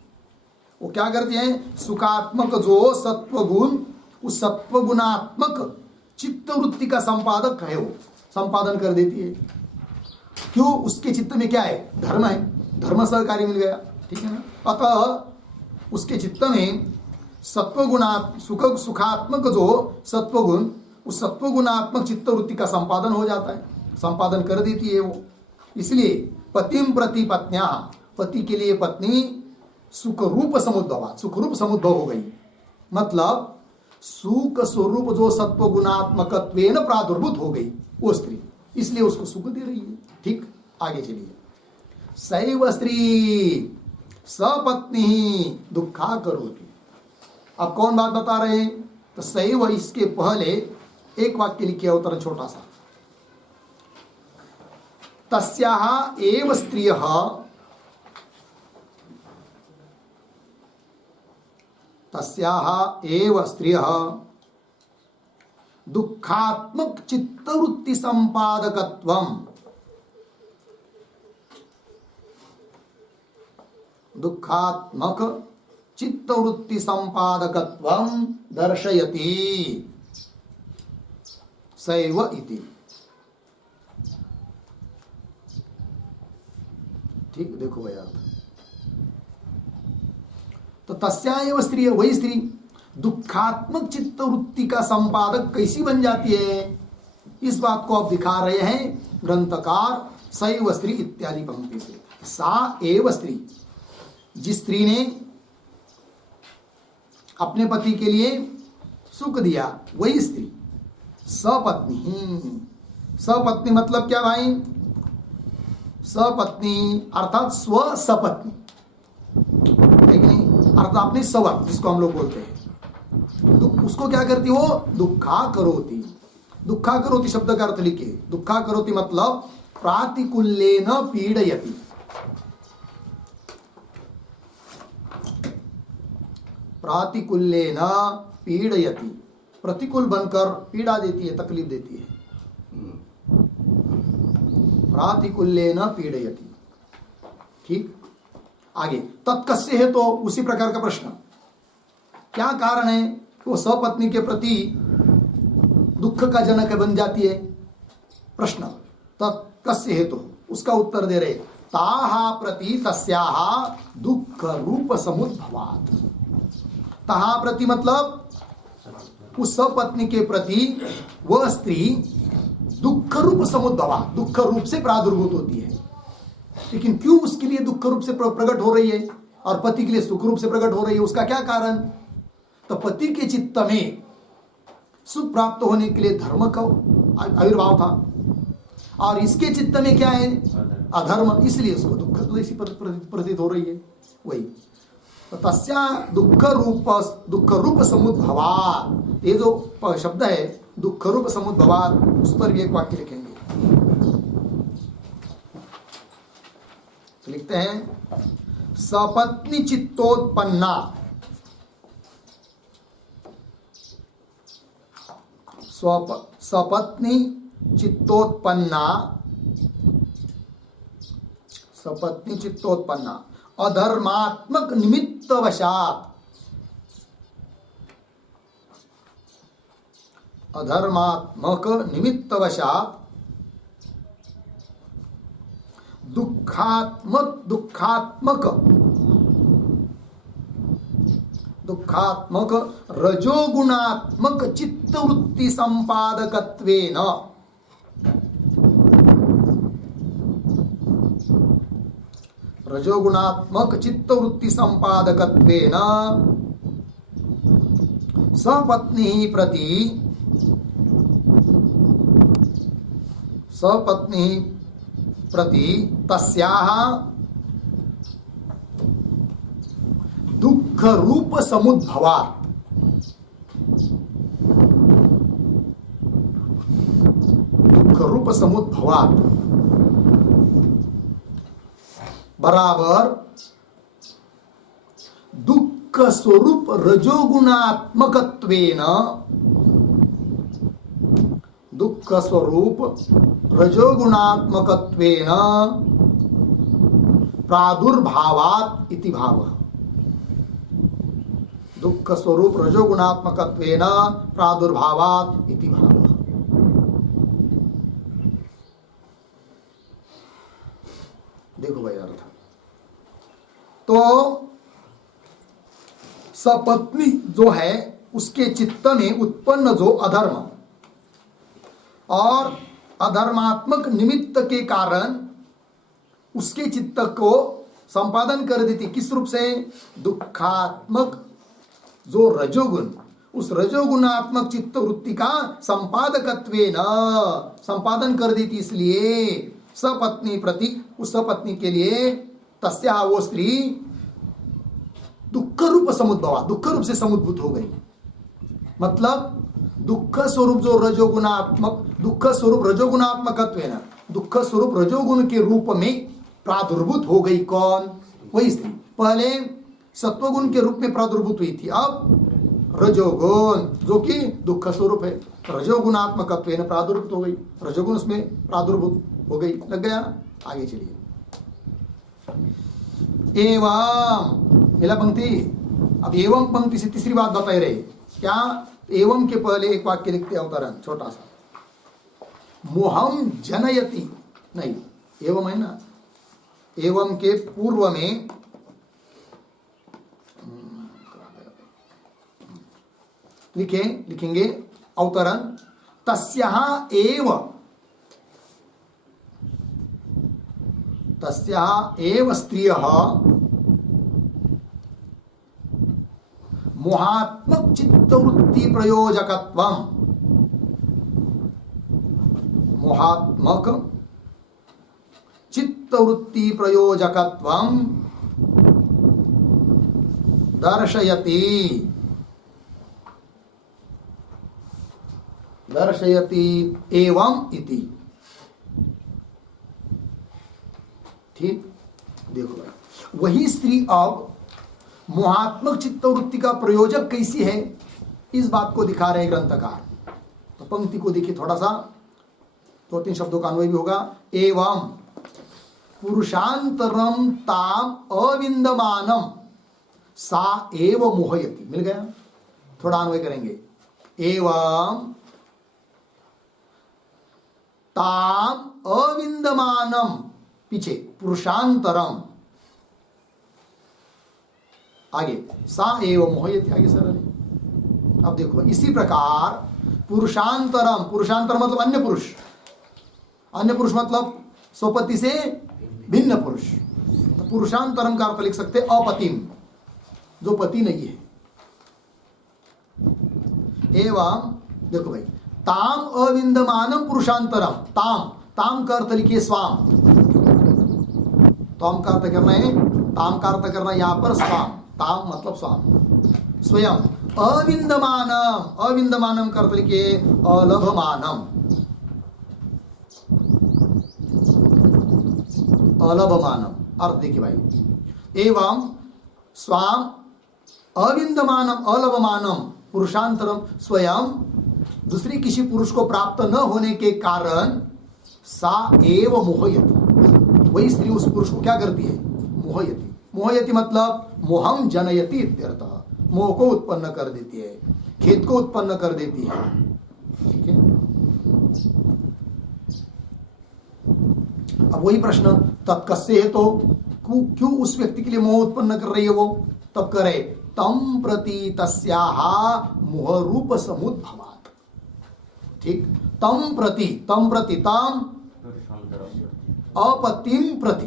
वो क्या करते हैं? सुखात्मक जो सत्वगुण, उस सत्वगुणात्मक चित्तवृत्ति का संपादक है, वो संपादन कर देती है। क्यों? उसके चित्त में क्या है? धर्म है, धर्म सहकारी मिल गया। ठीक है ना? अतः उसके चित्त में सुखात्मक जो सत्वगुण, उस सत्वगुणात्मक चित्तवृत्ति का संपादन हो जाता है, संपादन कर देती है वो। इसलिए पतिम प्रति पत्न्या, पति के लिए पत्नी सुख रूप समुद्भवा, सुख रूप समुद्भव हो गई, मतलब सुख स्वरूप जो सत्व गुणात्मकत्वेन प्रादुर्भूत हो गई वो स्त्री, इसलिए उसको सुख दे रही है। ठीक, आगे चलिए। सैव स्त्री सपत्नी दुखा करोति। अब कौन बात बता रहे हैं? तो सैव, इसके पहले एक वाक्य लिखिए उत्तर छोटा सा। तस्याः एव स्त्रियः, तस्याः एव स्त्रियः दुखात्मक चित्तवृत्ति संपादकत्वम्, दुखात्मक चित्तवृत्ति संपादकत्वं दर्शयति सैव इति। ठीक, देखो भैया, तो तस्या एव स्त्री, वही स्त्री दुखात्मक चित्तवृत्ति का संपादक कैसी बन जाती है, इस बात को आप दिखा रहे हैं ग्रंथकार सैव स्त्री इत्यादि पंक्ति से। सा एव स्त्री, जिस स्त्री ने अपने पति के लिए सुख दिया वही स्त्री। सपत्नी, सपत्नी मतलब क्या भाई? सपत्नी अर्थात स्व सपत्नी, ठीक नहीं, अर्थात अपनी सवत जिसको हम लोग बोलते हैं, उसको क्या करती हो? दुखा करोति। दुखा करोति शब्द का अर्थ लिखे। दुखा करोति मतलब प्रातिकूल्येन पीडयति, प्रातिकूल्येन पीडयति, प्रतिकूल बनकर पीड़ा देती है, तकलीफ देती है। प्रातिकूल्येन पीडयति। ठीक, आगे तत्कस्य है, तो उसी प्रकार का प्रश्न, क्या कारण है कि वो सपत्नी के प्रति दुख का जनक बन जाती है? प्रश्न तत्कस्य है, तो उसका उत्तर दे रहे, ताहा प्रति तस्याहा दुख रूप समुद्भवात्। ताहा प्रति मतलब उस सपत्नी के प्रति वह स्त्री दुख रूप समुद्भवा, दुख रूप से प्रादुर्भूत होती है। लेकिन क्यों उसके लिए दुख रूप से प्रकट हो रही है और पति के लिए सुख रूप से प्रकट हो रही है? उसका क्या कारण? तो पति के चित्त में सुख प्राप्त होने के लिए धर्म का आविर्भाव था और इसके चित्त में क्या है? अधर्म, इसलिए उसको दुख जैसी प्रतीत हो रही है। वही तो तस्या दुख रूप समुद्भवात्, ये जो शब्द है दुख रूप समुद्भवात्, उस पर भी एक वाक्य लिखेंगे। तो लिखते हैं सपत्नी चित्तोत्पन्ना, सपत्नी चित्तोत्पन्ना, सपत्नी चित्तोत्पन्ना अधर्मात्मक निमित्तवशात्, अधर्मात्मक निमित्तवशात् दुखात्मक रजोगुणात्मक चित्तवृत्ति संपादकत्वेन, रजोगुणात्मक चित्तवृत्ति संपादकत्वेन सपत्नी प्रति तस्याः दुख रूप समुद्भवात्, दुख रूप समुद्भवात् बराबर दुख स्वरूप रजोगुणात्मकत्वेन, दुख स्वरूप रजोगुणात्मकत्वेन प्रादुर्भावात् इति भावः। दुख स्वरूप रजोगुणात्मकत्वेन प्रादुर्भावात् इति भावः। देखो भाई अर्थ, तो सपत्नी जो है उसके चित्त में उत्पन्न जो अधर्म और अधर्मात्मक निमित्त के कारण उसके चित्त को संपादन कर देती। किस रूप से? दुखात्मक जो रजोगुण, उस रजोगुणात्मक चित्त वृत्ति का संपादकत्वेन संपादन कर देती। इसलिए सपत्नी प्रति, उस सपत्नी के लिए तस्या वो स्त्री दुख रूप समुद्भवा, दुख रूप से समुद्भूत हो गई। मतलब दुख स्वरूप जो रजोगुणात्मक, दुख स्वरूप रजोगुणात्मकत्वेन, दुख स्वरूप रजोगुण के रूप में प्रादुर्भूत हो गई। कौन? वही स्त्री। पहले सत्वगुण के रूप में प्रादुर्भूत हुई थी, अब रजोगुण जो कि दुख स्वरूप है, रजोगुणात्मकत्वेन प्रादुर्भूत हो गई। रजोगुण उसमें प्रादुर्भूत हो गई। लग गया ना? आगे चलिए। एवं, मिला पंक्ति। अब एवं पंक्ति से तीसरी बात बता रहे। क्या? एवं के पहले एक वाक्य लिखते अवतरण छोटा सा। मोहम जनयति, नहीं एवं है ना, एवं के पूर्व में लिखेंगे अवतरण। तस्याः एव स्त्रियः मोहात्मक चित्तवृत्ति प्रयोजकत्वं, मोहात्मक चित्तवृत्ति प्रयोजकत्वं दर्शयति एवं इति। ठीक, देखो भाई, वही स्त्री अब मोहात्मक चित्तवृत्ति का प्रयोजक कैसी है, इस बात को दिखा रहे ग्रंथकार। तो पंक्ति को देखिए थोड़ा सा, 2-3 शब्दों का अन्वय भी होगा। एवं पुरुषांतरम ताम अविंदमानम सा एव मोहयति। मिल गया? थोड़ा अन्वय करेंगे। एवं ताम अविंदमानम, पीछे पुरुषांतरम, आगे सा एव मोहयति, आगे सरल है। अब देखो इसी प्रकार पुरुषांतरम, पुरुषांतर मतलब अन्य पुरुष, अन्य पुरुष मतलब स्वपति से भिन्न पुरुष। तो पुरुषांतरम का अर्थ लिख सकते अपतिम, जो पति नहीं है। एवं देखो भाई, ताम अविंदमानम पुरुषांतरम, ताम, ताम का अर्थ लिखिए स्वाम, ताम का अर्थ करना है, ताम का अर्थ करना यहां पर स्वाम, ताम मतलब स्वाम, स्वयं। अविंदमानम, अविंदमानम का अर्थ लिखिए अलभमानम, अलभमानम अर्थ देखिए भाई। एवं स्वाम अविंदमानम अलभमानम पुरुषांतरम, स्वयं दूसरी किसी पुरुष को प्राप्त न होने के कारण सा एव मोहयति, वही स्त्री उस पुरुष को क्या करती है? मोहयति। मोहयति मतलब मोहम जनयति इत्यर्थः, मोह को उत्पन्न कर देती है, खेद को उत्पन्न कर देती है। ठीक है। अब वही प्रश्न, तब कस्य है, तो क्यों उस व्यक्ति के लिए मोह उत्पन्न कर रही है वो? तब करे तम प्रति तस्याः मोह रूप समुद्भवात्। ठीक, तम प्रति, तम प्रति, तम अपतिम प्रति,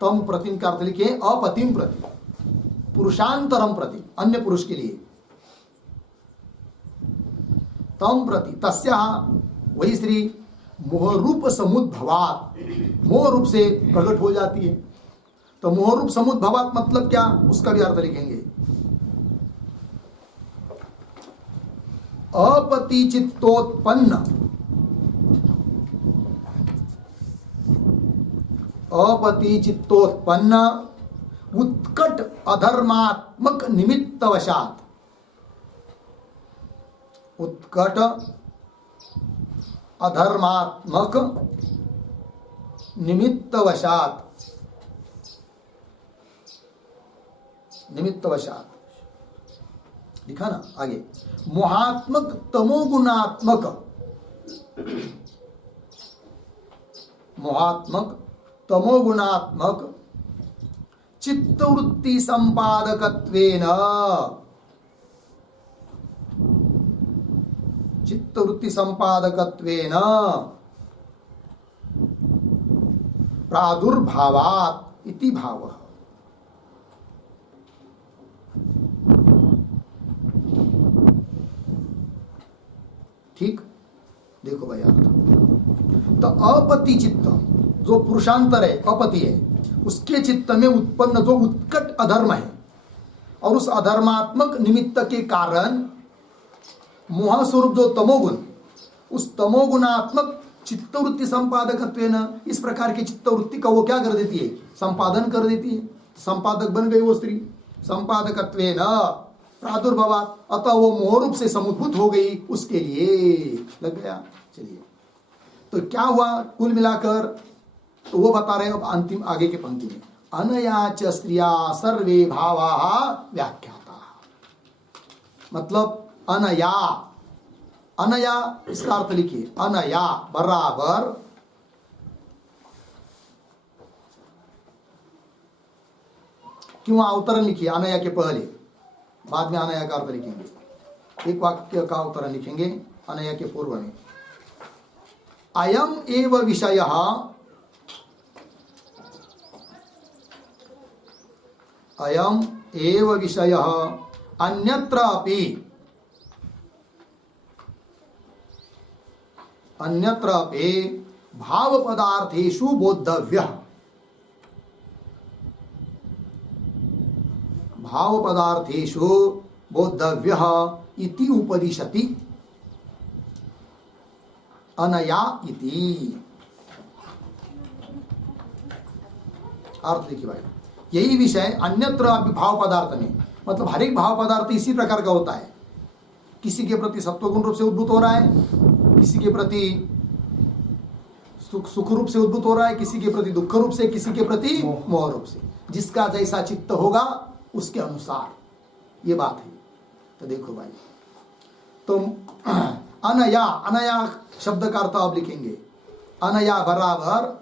तम प्रतिम का अर्थ लिखिए अपतिम प्रति, पुरुषांतरम प्रति, अन्य पुरुष के लिए। तम प्रति तस्याः, वही स्त्री मोह रूप समुद्भवात्, मोह रूप से प्रकट हो जाती है। तो मोह रूप समुद्भवात् मतलब क्या, उसका भी अर्थ लिखेंगे। अपति चित्तोत्पन्न, अपति चित्तोत्पन्न उत्कट अधर्मात्मक निमित्तवशात्, उत्कट अधर्मात्मक निमित्तवशात्, निमित्तवशात् लिखा ना आगे। मोहात्मक तमोगुणात्मक, मोहात्मक तमोगुणात्मक चित्तवृत्ति संपादकत्वेन, चित्तवृत्ति संपादकत्वेन प्रादुर्भावात् इति भावः। ठीक, देखो भाई अर्थ। तो अपति चित्त जो पुरुषांतर है, अपति है, उसके चित्त में उत्पन्न जो उत्कट अधर्म है और उस अधर्मात्मक निमित्त के कारण मोह स्वरूप जो तमोगुण, उस तमोगुणात्मक चित्तवृत्ति संपादकत्वेन, इस प्रकार की चित्तवृत्ति का वो क्या कर देती है, संपादन कर देती है। संपादक बन गई वो स्त्री, संपादकत्वेन प्रादुर्भवात्, अतः वो मोह रूप से समुद्भूत हो गई, उसके लिए लग गया। चलिए, तो क्या हुआ कुल मिलाकर, तो वो बता रहे हैं अब अंतिम आगे के पंक्ति में, अनया च स्त्रिया सर्वे भावाः व्याख्याताः। मतलब अनया, अनया इसका अर्थ लिखिए, अनया बराबर क्यों अवतरण लिखिए, अनया के पहले, बाद में अनया का अर्थ लिखेंगे। एक वाक्य का अवतरण लिखेंगे अनया के पूर्व में। अयम एव विषयः, अयम एव विषयः अन्यत्र अपि, अन्यत्र अपि भाव पदार्थेषु बोद्धव्यः, भाव पदार्थेषु बोद्धव्यः इति उपदिशति। अनया इति अर्थ देखिए भाई, यही विषय अन्यत्र अपि भाव पदार्थ में, मतलब हर एक भाव पदार्थ इसी प्रकार का होता है। किसी के प्रति सत्वगुण रूप से उद्भूत हो रहा है, किसी के प्रति सुख रूप से उद्भूत हो रहा है, किसी के प्रति दुख रूप से, किसी के प्रति मोह रूप से। जिसका जैसा चित्त होगा उसके अनुसार ये बात है। तो देखो भाई, तो अनया, अनया शब्द का अर्थ आप लिखेंगे, अनया बराबर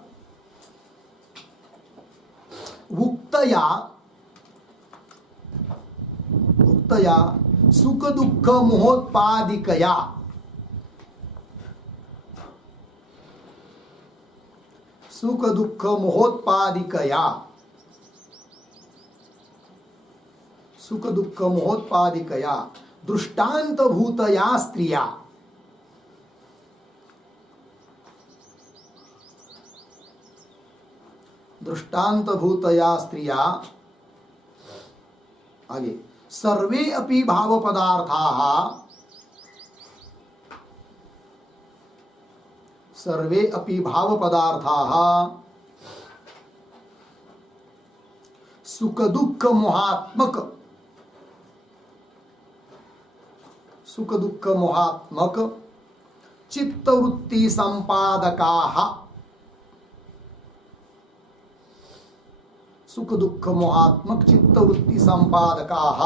उक्तया, उक्तया सुख दुख मोहोत्पादिकया, सुख दुख मोहोत्पादिकया, सुख दुख मोहोत्पादिकया दृष्टांत भूतया स्त्रिया, दृष्टांत भूतया स्त्रिया, आगे सर्वे अपि भाव पदार्थाः, सर्वे अपि भाव पदार्थाः सुख दुख मोहात्मक, सुख दुख मोहात्मक चित्तवृत्ति संपादकाः, सुख दुख मोहात्मक चित्तवृत्ति संपादकाः,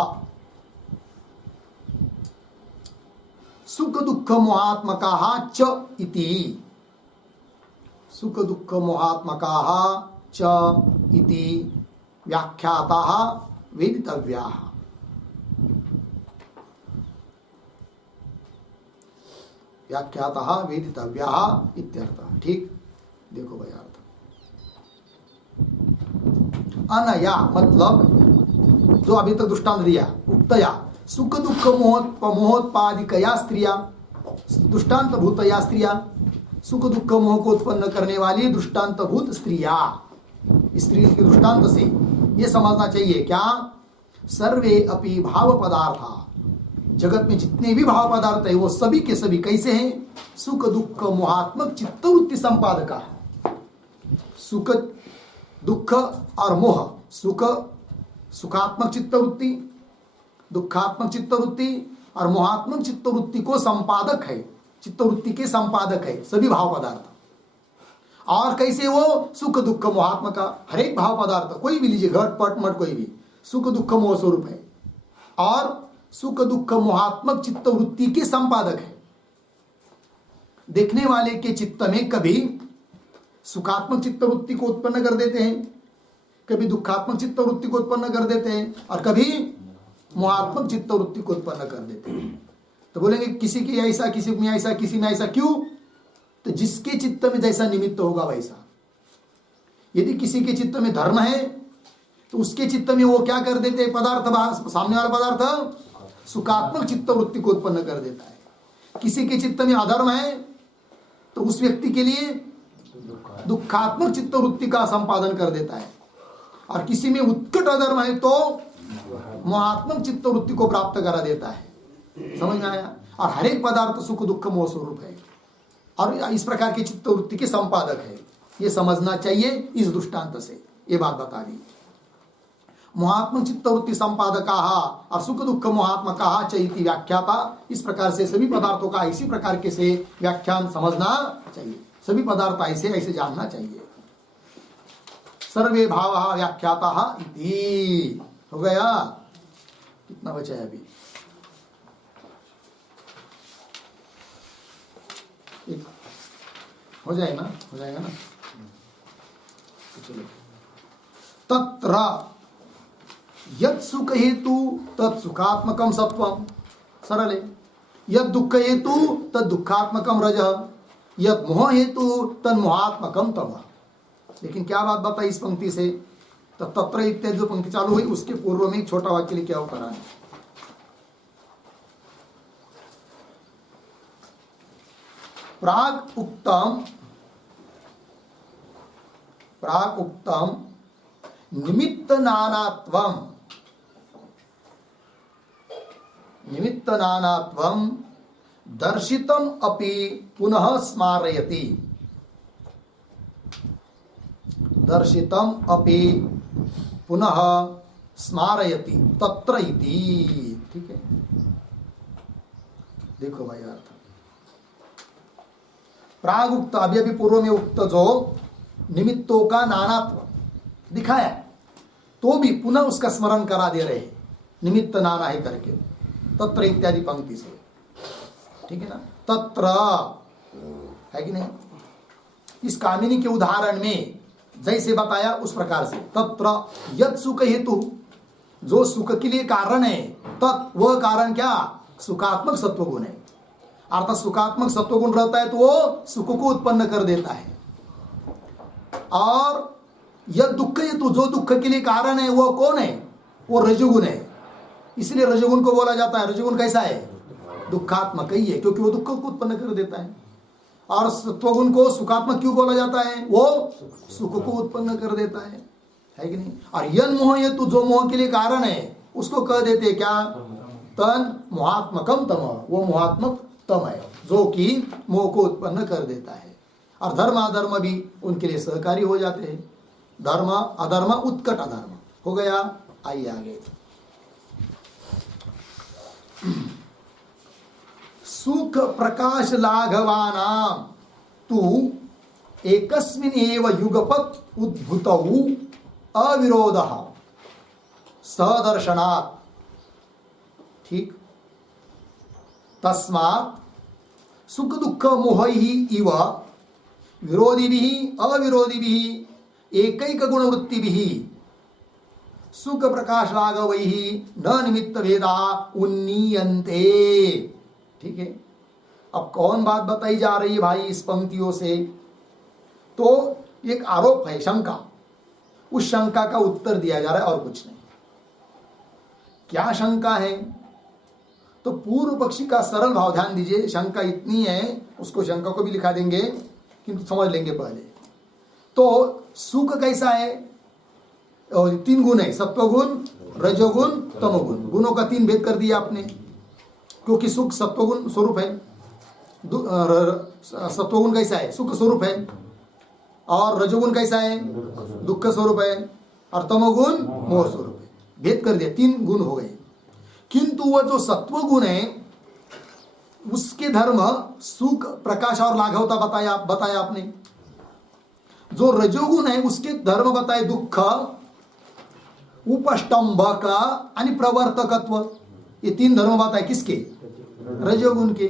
सुख दुख मोहात्मकाः च इति, सुख दुख मोहात्मकाः च इति व्याख्याताः वेदितव्याः। व्याख्याताः वेदितव्याः इत्यर्थः। ठीक, देखो भाई अर्थ। अनया मतलब जो अभी तक दृष्टांत दिया, उक्तया सुख दुख मोहोत्पादिकया स्त्रिया, दृष्टांत भूतया स्त्रिया, सुख दुख मोह को उत्पन्न करने वाली दृष्टांत भूत स्त्रिया, स्त्री के दृष्टांत से ये समझना चाहिए क्या, सर्वे अपि भाव पदार्थ, जगत में जितने भी भाव पदार्थ है वो सभी के सभी कैसे हैं, सुख दुख मोहात्मक चित्तवृत्ति संपादका। सुख दुख और मोह, सुख सुखात्मक चित्तवृत्ति, दुखात्मक चित्तवृत्ति और मोहात्मक चित्तवृत्ति को संपादक है, चित्तवृत्ति के संपादक है सभी भाव पदार्थ। और कैसे वो सुख दुख मोहात्मक, हर एक भाव पदार्थ कोई भी लीजिए, घट पट मट कोई भी, सुख दुख मोह स्वरूप है और सुख दुख मोहात्मक चित्तवृत्ति के संपादक है। देखने वाले के चित्त में कभी सुखात्मक चित्तवृत्ति को उत्पन्न कर देते हैं, कभी दुखात्मक चित्तवृत्ति को उत्पन्न कर देते हैं और कभी मोहात्मक चित्तवृत्ति को उत्पन्न कर देते हैं। तो बोलेंगे किसी की ऐसा, किसी में ऐसा, किसी में ऐसा, क्यों? तो जिसके चित्त में जैसा निमित्त होगा वैसा। यदि किसी के चित्त में धर्म है तो उसके चित्त में वो क्या कर देते पदार्थ, सामने वाला पदार्थ सुखात्मक चित्त वृत्ति को उत्पन्न कर देता है। किसी के चित्त में अधर्म है तो उस व्यक्ति के लिए दुखात्मक चित्त वृत्ति का संपादन कर देता है, और किसी में उत्कट अधर्म है तो मोहात्मक चित्त वृत्ति को प्राप्त करा देता है। समझ में आया? और हर एक पदार्थ सुख दुख मोह स्वरूप है और इस प्रकार की चित्त वृत्ति के संपादक है। ये समझना चाहिए इस दृष्टांत से, ये बात बता दी। मोहात्मक चित्तवृत्ति संपादका और सुख दुख मोहात्मका चैति व्याख्याता। इस प्रकार से सभी पदार्थों का इसी प्रकार के से व्याख्यान समझना चाहिए। सभी पदार्थ ऐसे जानना चाहिए। सर्वे भाव व्याख्याता इति। हो गया? कितना बचा है अभी? हो जाएगा ना? चलो। तत्र यत् सुख हेतु तत् सुखात्मकम सत्वम, सरल है। यत् दुख हेतु तत् दुखात्मकम रजः, यत् मोह हेतु तत् मोहात्मकम तमः। लेकिन क्या बात बताई इस पंक्ति से? तो तत्र इत्यादि जो पंक्ति चालू हुई उसके पूर्व में एक छोटा वाक्य लिखा हो कराने। प्राग उक्तम निमित्त नानात्वम दर्शितम अपि पुनः स्मारयति। दर्शितम अपि पुनः स्मारयति तत्र इति। ठीक है, देखो भाई अर्थ। प्राग उक्त, अभी पूर्व में उक्त जो निमित्तों का नानात्व दिखाया तो भी पुनः उसका स्मरण करा दे रहे, निमित्त नाना है करके, तत्र इत्यादि पंक्ति से। ठीक है ना? तत्र है कि नहीं? इस कामिनी के उदाहरण में जैसे बताया उस प्रकार से, तत्र यत् सुख हेतु, जो सुख के लिए कारण है, तत् वह कारण क्या? सुखात्मक सत्वगुण है। अर्थात सुखात्मक सत्वगुण रहता है तो वो सुख को उत्पन्न कर देता है। और यह दुख हेतु, जो दुख के लिए कारण है वो कौन है? वो रजोगुण है। इसलिए रजोगुण को बोला जाता है। रजोगुण कैसा है? दुखात्मक ही है, क्योंकि वो दुख को उत्पन्न कर देता है। और सत्वगुण को सुखात्मक क्यों बोला जाता है? वो सुख को उत्पन्न कर देता है कि नहीं? और यन मोह हेतु, जो मोह के लिए कारण है उसको कह देते क्या? तन मोहात्मकम तम, वो मोहात्मक तम है जो कि मोह को उत्पन्न कर देता है। और धर्म अधर्म भी उनके लिए सहकारी हो जाते हैं। धर्म अधर्म उत्कट अधर्म हो गया। आइए आगे। सुख प्रकाश लाघवानां तु एकस्मिन् एव युगपत् उद्भूतौ अविरोधः सदर्शनात्। ठीक, तस्मात् सुख दुख मोहैः इव विरोधिभिः अविरोधिभिः एकैक गुणवृत्तिभिः सुख प्रकाश लाघवैः न निमित्त भेदा उन्नीयन्ते। ठीक है, अब कौन बात बताई जा रही है भाई इस पंक्तियों से? तो एक आरोप है, शंका। उस शंका का उत्तर दिया जा रहा है और कुछ नहीं। क्या शंका है? तो पूर्व पक्षी का सरल भाव ध्यान दीजिए। शंका इतनी है, उसको शंका को भी लिखा देंगे किंतु समझ लेंगे पहले। तो सुख कैसा है? और 3 गुण है, सत्वगुण, रजोगुण, तमोगुण। गुणों का 3 भेद कर दिया आपने, क्योंकि सुख सत्वगुण स्वरूप है। सत्वगुण कैसा है? सुख स्वरूप है। और रजोगुण कैसा है? दुख स्वरूप है। और तमोगुण मोह स्वरूप है। भेद कर दिया, 3 गुण हो गए। किंतु वह जो सत्वगुण है उसके धर्म सुख प्रकाश और लाघवता बताया आपने। जो रजोगुण है उसके धर्म बताए दुख, उपष्टंभक आणि प्रवर्तकत्व। ये 3 धर्म बताए किसके? रजोगुण के।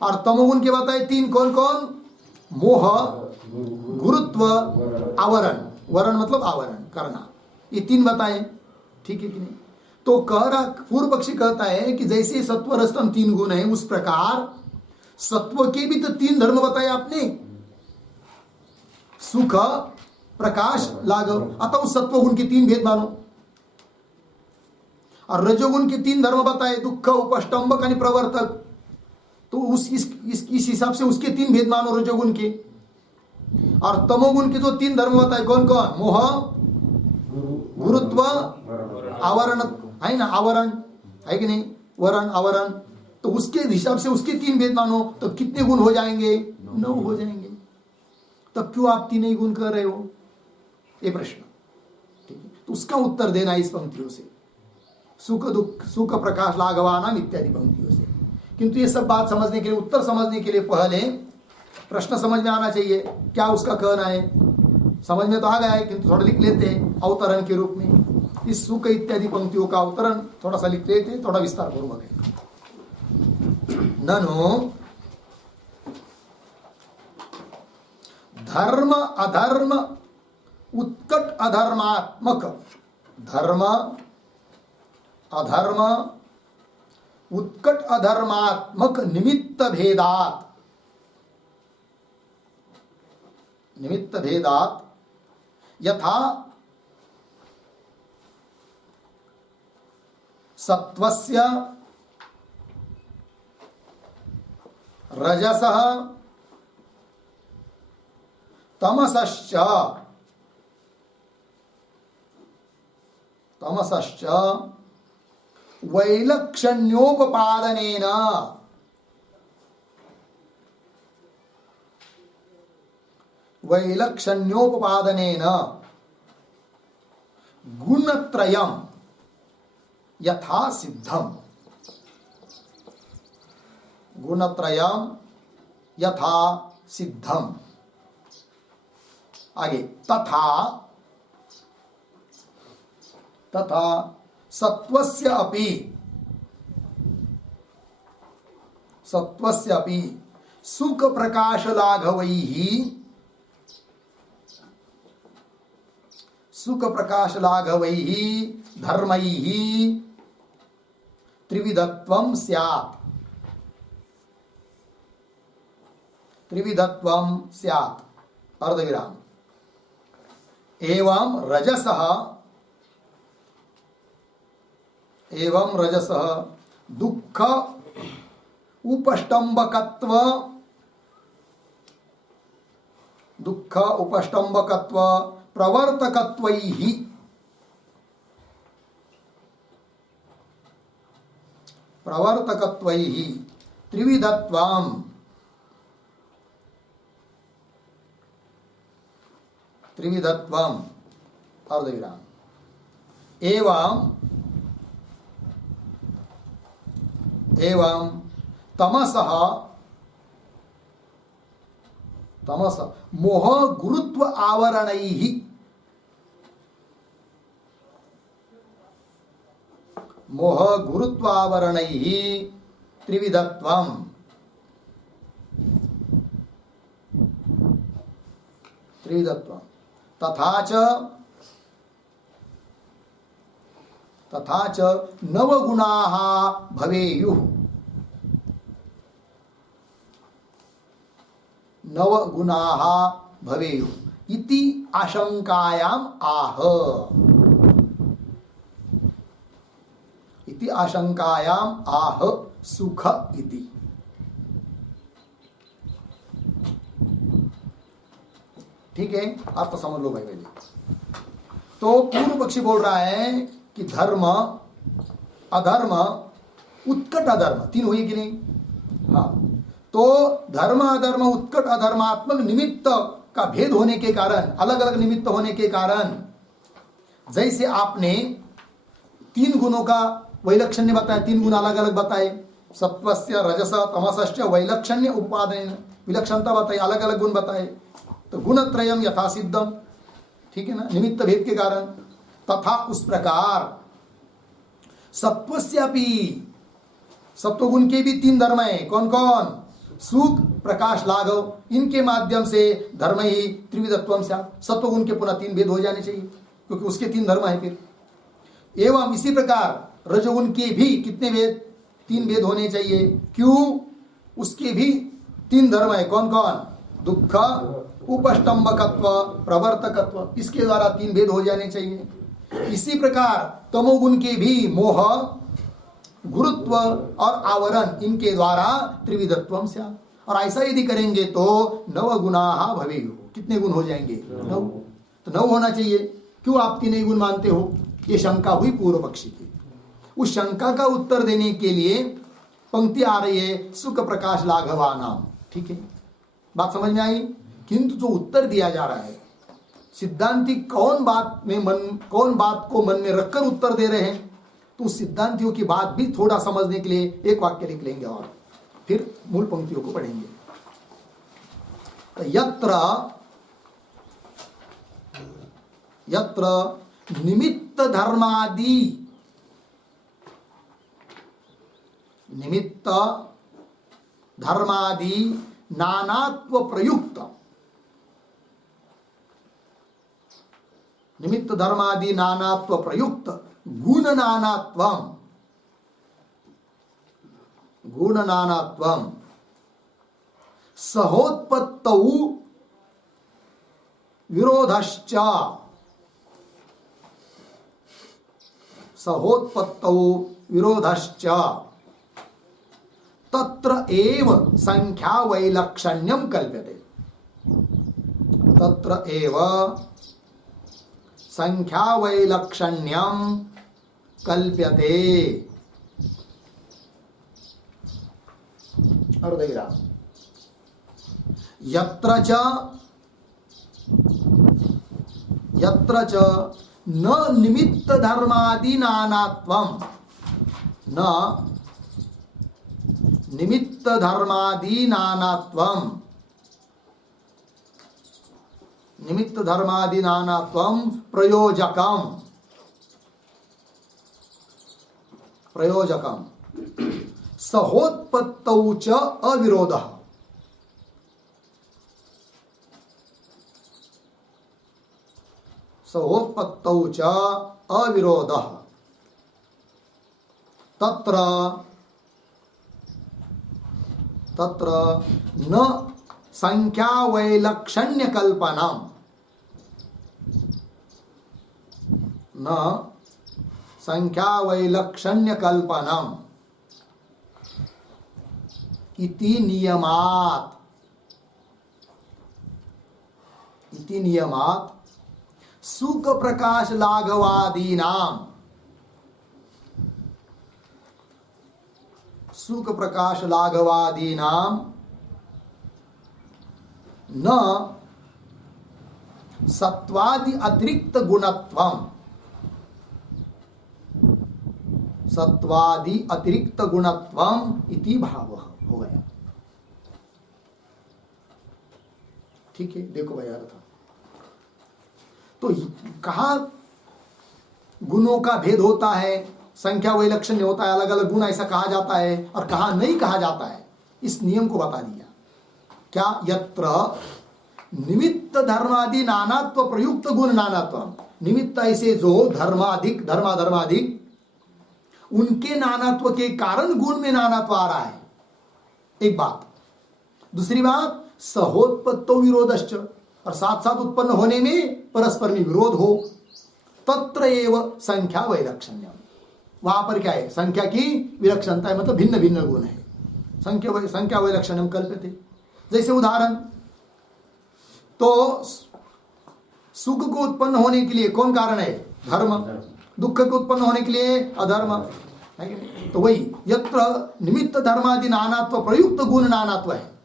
और तमोगुण के बताए 3, कौन कौन? मोह, गुरुत्व, आवरण। वरण मतलब आवरण करना। ये 3 बताए। ठीक है कि नहीं? तो पूर्व पक्षी कहता है कि जैसे सत्व रजतम 3 गुण है, उस प्रकार सत्व के भी तो 3 धर्म बताए आपने। सुख, प्रकाश लाघव, अतः उस सत्वगुण के 3 भेद मानो। और रजोगुण के 3 धर्म बताए, दुख, उपष्टंबक और प्रवर्तक। तो इस हिसाब से उसके 3 भेद मानो रजोगुण के। और तमोगुण के जो 3 धर्म बताए, कौन कौन? मोह, गुरुत्व, आवरण, है ना, आवरण है कि नहीं, वरण आवरण। तो उसके हिसाब से उसके 3 भेद मानो, तो कितने गुण हो जाएंगे? 9 हो जाएंगे। तब क्यों आप 3 ही गुण कर रहे हो? ये प्रश्न, ठीक है। तो उसका उत्तर देना इस पंक्तियों से, सुख दुख, सुख प्रकाश लाघवानाम इत्यादि पंक्तियों से। किंतु ये सब बात समझने के लिए, उत्तर समझने के लिए पहले प्रश्न समझ में आना चाहिए, क्या उसका कहना है। समझ में तो आ गया है, किंतु थोड़ा लिख लेते हैं अवतरण के रूप में। इस सुख इत्यादि पंक्तियों का अवतरण थोड़ा सा लिख लेते हैं, थोड़ा विस्तार पूर्वक है। ननु धर्म अधर्म उत्कट अधर्मात्मक, धर्म अधर्म उत्कट अधर्मात्मक निमित्त भेदात, निमित्त भेदात यथा सत्वस्य रजसः तमसश्च, तमसश्च वैलक्षण्योपपादनेन, वैलक्षण्योपपादनेन गुणत्रयम् यथा सिद्धम्, गुणत्रयम् यथा सिद्धम्। आगे तथा, तथा सत्वस्य अपि, सत्वस्य अपि सुख प्रकाश लाघवैः, सुख प्रकाश लाघवैः धर्मैः त्रिविधत्वं स्यात्, त्रिविधत्वं स्यात्, अर्धविराम। एवं रजसः, एवं रजसः दुःख उपष्टंबकत्व, दुःख उपष्टंबकत्व प्रवर्तकत्वैः, प्रवर्तकत्वैः त्रिविधत्वं, त्रिविधत्वं, अर्धविराम। एवं, एवं तमसः, तमस मोह गुरुत्व आवरणैः, मोह गुरुत्व आवरणैः त्रिविधत्वं, त्रिविधत्वं। तथा च, तथा च नवगुणाः भवेयुः, नवगुणाः भवेयुः इति आशंकायाम् आह, इति आशंकायाम् आह सुख इति। ठीक है, अर्थ समझ लो भाई भाई। तो पूर्व पक्षी बोल रहा है कि धर्म अधर्म उत्कट अधर्म 3 हुई कि नहीं? हाँ, तो धर्म अधर्म उत्कट अधर्मात्मक निमित्त का भेद होने के कारण, अलग अलग निमित्त होने के कारण, जैसे आपने 3 गुणों का वैलक्षण्य बताया, 3 गुण अलग अलग बताए, सत्वस्य रजस तमसश्च वैलक्षण्य उपादेन, विलक्षणता बताई, अलग अलग गुण बताए। तो गुणत्रयम यथा सिद्धम, ठीक है ना, निमित्त भेद के कारण। तथा उस प्रकार सत्वस्यापि, सत्वगुण के भी 3 धर्म है, कौन कौन? सुख प्रकाश लाघव, इनके माध्यम से धर्म ही त्रिविधत्वम स्यात्, सत्वगुण के पुनः 3 भेद हो जाने चाहिए, क्योंकि उसके 3 धर्म है फिर। एवं इसी प्रकार रजोगुण के भी कितने भेद? 3 भेद होने चाहिए। क्यों? उसके भी 3 धर्म है, कौन कौन? दुख उपष्टंबकत्व, प्रवर्तकत्व, इसके द्वारा 3 भेद हो जाने चाहिए। इसी प्रकार तमोगुण के भी मोह, गुरुत्व और आवरण, इनके द्वारा त्रिविधत्वम स्यात्। और ऐसा यदि करेंगे तो 9 गुणाः भवेयुः। कितने गुण हो जाएंगे? 9। तो 9 होना चाहिए। क्यों आप 3 गुण मानते हो? ये शंका हुई पूर्व पक्षी की। उस शंका का उत्तर देने के लिए पंक्ति आ रही है सुख प्रकाश लाघवानाम। ठीक है, बात समझ में आई? किंतु जो उत्तर दिया जा रहा है, सिद्धांती कौन बात को मन में रखकर उत्तर दे रहे हैं, तो सिद्धांतियों की बात भी थोड़ा समझने के लिए एक वाक्य लिख लेंगे और फिर मूल पंक्तियों को पढ़ेंगे। तो यत्र निमित्त धर्मादि नानात्व प्रयुक्त, निमित्त धर्मादि नानात्व प्रयुक्त गुण नानात्वम सहोत्पत्तौ विरोधश्च तत्र एव संख्या वैलक्षण्यम कल्प्यते। तत्र एव संख्या वैलक्षण्यम कल्प्यते। और देखिए, यत्र च न निमित्त धर्मादि नानात्वम, न निमित्त धर्मादि नानात्वम, निमित्त धर्मादि नानात्वम प्रयोजकम सहोत्पत्तौ च अविरोधः। सहोत्पत्तौ च अविरोधः तत्र न संख्या वैलक्षण्य कल्पनम, न संख्या वैलक्षण्य कल्पनम इति नियमात् सुख प्रकाश लाघवादीनाम, सुख प्रकाश लाघवादीनाम न सत्वादि अतिरिक्त गुणत्वम, सत्वादि अतिरिक्त गुणत्वम इति भाव हो गया। ठीक है, देखो भाई अर्थ। तो कहा गुणों का भेद होता है, संख्या वैलक्षण्य होता है, अलग अलग गुण ऐसा कहा जाता है, और कहा नहीं कहा जाता है, इस नियम को बता दिया। क्या? यत्र निमित्त धर्मादि नानात्व प्रयुक्त गुण नानात्व, निमित्त ऐसे जो धर्माधिक उनके नानात्व के कारण गुण में नानात्व आ रहा है, एक बात। दूसरी बात सहोत्पत्तो विरोधश्च, और साथ साथ उत्पन्न होने में परस्पर में विरोध हो। तत्र एव संख्या वैलक्षण्यम, वहां पर क्या है? संख्या की विलक्षणता है, मतलब भिन्न भिन्न गुण है। संख्या वैलक्षण्यम कल्प्यते। जैसे उदाहरण, तो सुख को उत्पन्न होने के लिए कौन कारण है? धर्म। दुख को उत्पन्न होने के लिए अधर्म है कि नहीं? तो वही यत्र निमित्त धर्मादि नानात्व प्रयुक्त गुण नानात्व है,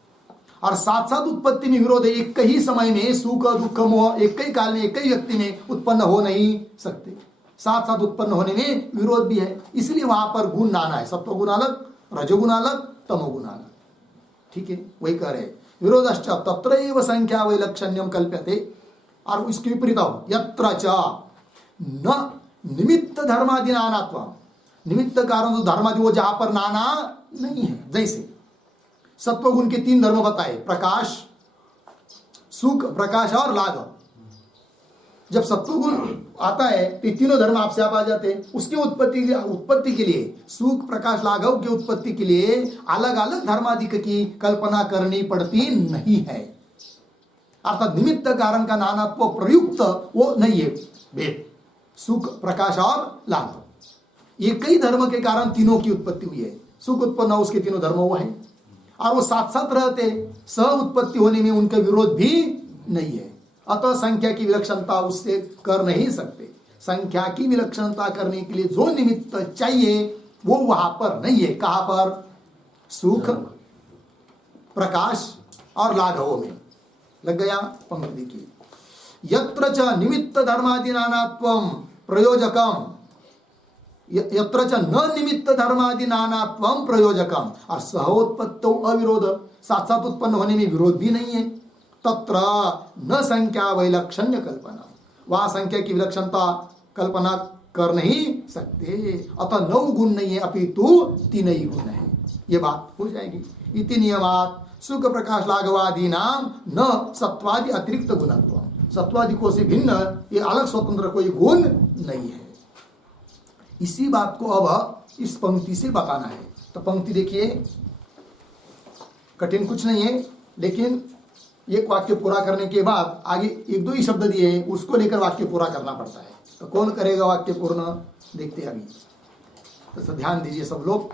और साथ साथ उत्पत्ति में विरोध है। एक ही समय में सुख दुख मोह एक ही काल में एक ही व्यक्ति में उत्पन्न हो नहीं सकते, साथ साथ उत्पन्न होने में विरोध भी है। इसलिए वहां पर गुण नाना है, सत्वगुण अलग, रजोगुण अलग, तमोगुण अलग। ठीक है, वही कह रहे विरोधश्च तत्र एव संख्या वैलक्षण्यम कल्प्यते। और इसके विपरीत यत्र च न निमित्त धर्मादि नानात्व, निमित्त कारण जो धर्मादि वो जहां पर नाना नहीं है। जैसे सत्वगुण के 3 धर्म बताए, प्रकाश, सुख, प्रकाश और लाघव। जब सत्वगुण आता है तो तीनों धर्म आपसे आप आ जाते हैं। उसके उत्पत्ति के लिए, सुख प्रकाश लाघव की उत्पत्ति के लिए अलग अलग धर्माधिक की कल्पना करनी पड़ती नहीं है। अर्थात निमित्त कारण का नानात्व प्रयुक्त वो नहीं है भेद। सुख, प्रकाश और लाभ एक ही धर्म के कारण तीनों की उत्पत्ति हुई है। सुख उत्पन्न हो उसके तीनों धर्म हुआ है और वो साथ साथ रहते, सह उत्पत्ति होने में उनका विरोध भी नहीं है। अतः संख्या की विलक्षणता उससे कर नहीं सकते। संख्या की विलक्षणता करने के लिए जो निमित्त चाहिए वो वहां पर नहीं है। कहां पर? सुख, प्रकाश और लाघवों में। लग गया? पंक्ति देखिए, यत्र च निमित्त धर्मादि नानात्वम प्रयोजकम, यत्र च न निमित्त धर्मादि नानात्वम प्रयोजकम, और सहोत्पत्तो अविरोध, साथ साथ उत्पन्न होने में विरोध भी नहीं है। तत्र न संख्या वैलक्षण्य कल्पना, वहां संख्या की विलक्षणता कल्पना कर नहीं सकते। अतः 9 गुण नहीं है अपितु 3 ही गुण है। ये बात हो जाएगी। इति नियमात सुख प्रकाश लाघवादि नाम न सत्वादि अतिरिक्त गुणत्व, सत्वादिकों से भिन्न ये अलग स्वतंत्र कोई गुण नहीं है। इसी बात को अब इस पंक्ति से बताना है। तो पंक्ति देखिए, कठिन कुछ नहीं है, लेकिन एक वाक्य पूरा करने के बाद आगे 1-2 ही शब्द दिए हैं, उसको लेकर वाक्य पूरा करना पड़ता है। तो कौन करेगा वाक्य पूर्ण, देखते हैं अभी। तो ध्यान दीजिए सब लोग।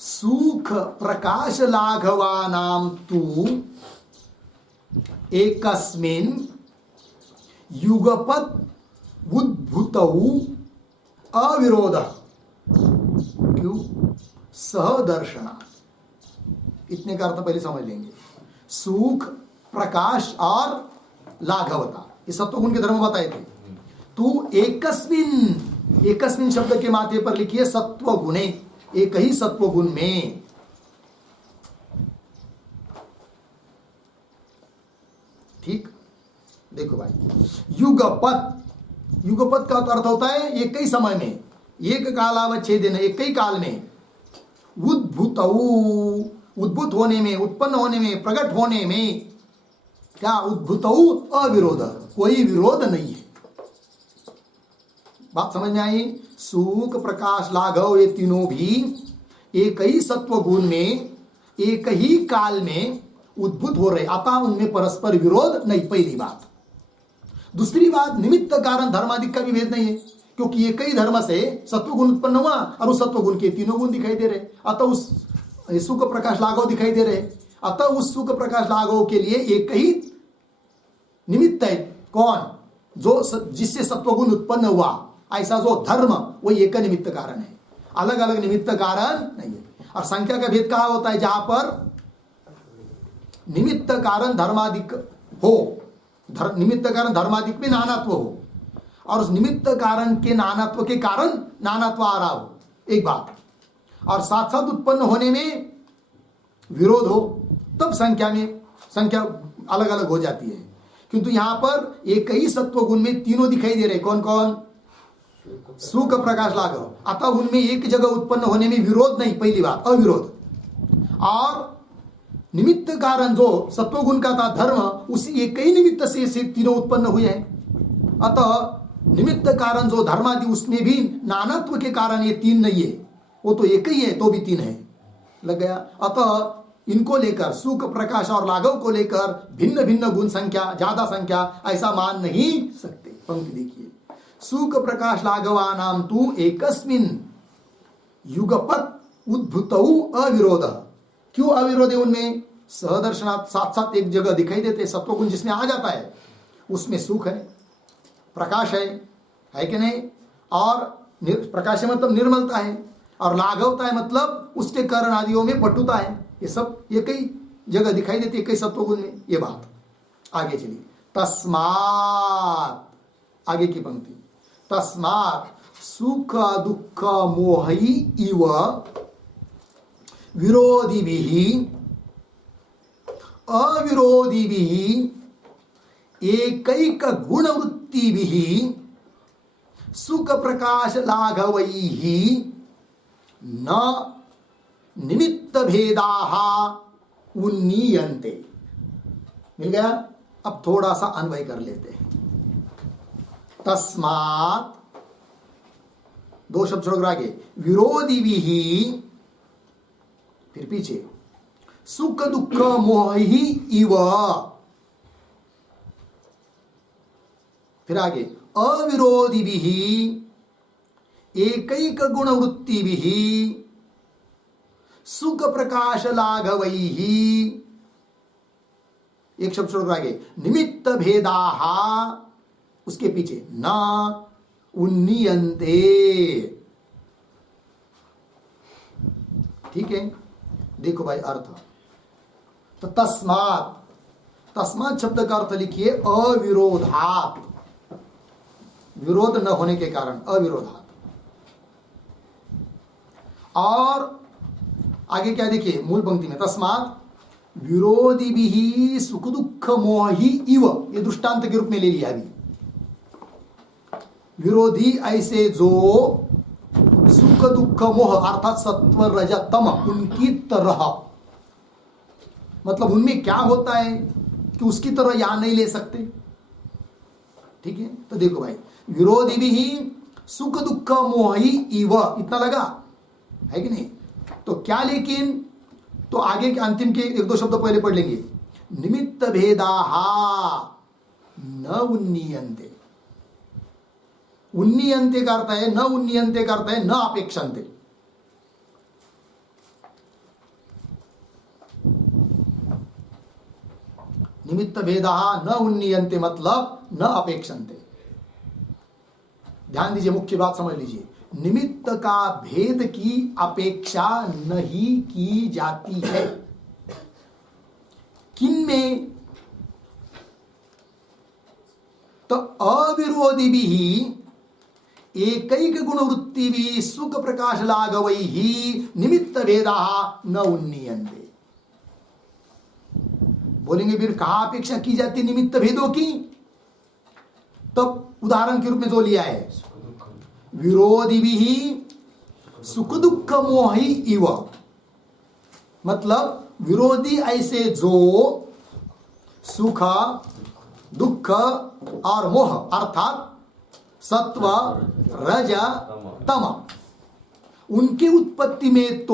सुख प्रकाश लाघवानाम तु एकस्मिन् युगपत् उद्भूतौ अविरोध, क्यों? सहदर्शना। इतने का अर्थ पहले समझ लेंगे। सुख, प्रकाश और लाघवता, ये सत्वगुण के धर्म बताए थे। तू एकस्मिन्, एकस्मिन् शब्द के माथे पर लिखिए सत्वगुणे, एक ही सत्वगुण में। ठीक, देखो भाई, युगपत, युगपत का अर्थ होता है एक ही समय में, एक कालावच्छेदेन, एक ही काल में। उद्भूत, उद्भूत होने में, उत्पन्न होने में, प्रकट होने में। क्या? उद्भूत अविरोध, कोई विरोध नहीं है। बात समझ में आई? सुख, प्रकाश, लाघव ये तीनों भी एक ही सत्व गुण में, एक ही काल में उद्भूत हो रहे, अतः उनमें परस्पर विरोध नहीं। पहली बात। दूसरी बात, निमित्त कारण धर्मादिक का भी भेद नहीं है, क्योंकि एक ही धर्म से सत्वगुण उत्पन्न हुआ और उस सत्वगुण के तीनों गुण दिखाई दे रहे, अतः उस सुख प्रकाश लाघव दिखाई दे रहे, अतः उस सुख प्रकाश लाघव के लिए एक ही निमित्त है। कौन? जो जिससे सत्वगुण उत्पन्न हुआ, ऐसा जो धर्म, वो एक निमित्त कारण है, अलग अलग निमित्त कारण नहीं है। और संख्या का भेद कहाँ होता है? जहां पर निमित्त कारण धर्मादिक हो, निमित्त कारण धर्मादिक में नानात्व हो, और उस निमित्त कारण के नानात्व के कारण नानात्व आ रहा हो, एक बात। और साथ साथ उत्पन्न होने में विरोध हो, तब संख्या में, संख्या अलग अलग हो जाती है। किंतु यहां पर एक ही सत्व गुण में तीनों दिखाई दे रहे। कौन कौन? सुख, प्रकाश, लाघव। अतः उनमें एक जगह उत्पन्न होने में विरोध नहीं, पहली बात, अविरोध। और निमित्त कारण जो सत्वगुण का था धर्म, उसी एक ही निमित्त से तीनों उत्पन्न हुए हैं। अतः निमित्त कारण जो धर्मादि, उसमें भी नानात्व के कारण ये 3 नहीं है, वो तो एक ही है, तो भी 3 है। लग गया? अतः इनको लेकर, सुख, प्रकाश और लाघव को लेकर भिन्न भिन्न गुण संख्या, ज्यादा संख्या ऐसा मान नहीं सकते। पंक्ति देखिए, सुख प्रकाश लाघवानाम तु एकस्मिन् युगपत् उद्भूतौ अविरोध। क्यों अविरोध है उनमें? सहदर्शनात्, साथ साथ एक जगह दिखाई देते। सत्वगुण जिसमें आ जाता है उसमें सुख है, प्रकाश है कि नहीं? और प्रकाश मतलब निर्मलता है, और लाघवता है मतलब उसके कर्ण आदियों में पटुता है। ये सब एक ही जगह दिखाई देती है, एक ही सत्वगुण में। ये बात आगे चली। तस्मात्, आगे की पंक्ति, तस्मात् सुख दुख मोहि इव विरोधिभिः अविरोधिभिः एकैक गुणवृत्तिभिः सुख प्रकाश लाघवैः न निमित्त भेदाः उन्नीयन्ते। मिल गया? अब थोड़ा सा अन्वय कर लेते हैं। तस्मात्, 2 शब्द छोड़ आगे, विरोधिभिः, फिर पीछे सुख दुख मोहि इव, फिर आगे अविरोधी भी एकैक गुण वृत्ति भी सुख प्रकाश लाघवैहि, एक शब्द छोड़ आगे निमित्त भेदाः, उसके पीछे न उन्नीयन्ते। ठीक है, देखो भाई अर्थ। तो तस्मात्, तस्मात् शब्द का अर्थ लिखिए अविरोधात्, विरोध न होने के कारण, अविरोधात्। और आगे क्या देखिए मूल पंक्ति में, तस्मात् विरोधी भी सुख दुख मोहि इव, ये दृष्टांत के रूप में ले लिया अभी। विरोधी ऐसे जो सुख दुख मोह अर्थात सत्व रज तम उनकी तरह, मतलब उनमें क्या होता है कि उसकी तरह यहां नहीं ले सकते। ठीक है, तो देखो भाई विरोधी भी सुख दुख मोहि इव, इतना लगा है कि नहीं। तो क्या, लेकिन तो आगे के अंतिम के एक दो शब्द पहले पढ़ लेंगे। निमित्त भेदाः न उन्नीयन्ते, उन्नीयन्ते का अर्थ है, न उन्नीयन्ते का अर्थ है न अपेक्षन्ते। निमित्त भेदाः न उन्नीयन्ते मतलब न अपेक्षन्ते। ध्यान दीजिए, मुख्य बात समझ लीजिए, निमित्त का भेद की अपेक्षा नहीं की जाती है। किनमें? तो अविरोधी भी एकैक गुण वृत्ति भी सुख प्रकाश लाघवैहि निमित्त भेदाः न उन्नीयन्ते। बोलेंगे फिर कहां अपेक्षा की जाती निमित्त भेदों की? तब उदाहरण के रूप में जो लिया है, विरोधी भी सुख दुख मोहि इव, मतलब विरोधी ऐसे जो सुख दुख और मोह अर्थात सत्व रज तम, उनके उत्पत्ति में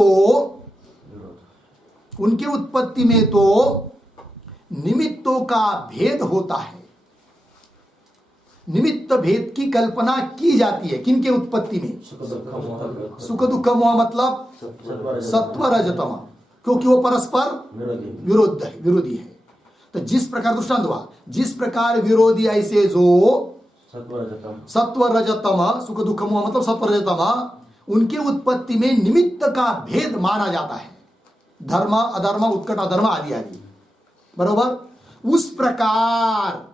तो निमित्तों का भेद होता है। निमित्त भेद की कल्पना की जाती है किनके उत्पत्ति में? सुख दुख मोह मतलब सत्व रजतम, क्योंकि वो परस्पर विरोधी है। तो जिस प्रकार दृष्टांत हुआ, जिस प्रकार विरोधी ऐसे जो सत्व रजतम, सुख दुख मोह मतलब सत्व रजतम, उनके उत्पत्ति में निमित्त का भेद माना जाता है, धर्म अधर्म उत्कट अधर्म आदि आदि, बरोबर। उस प्रकार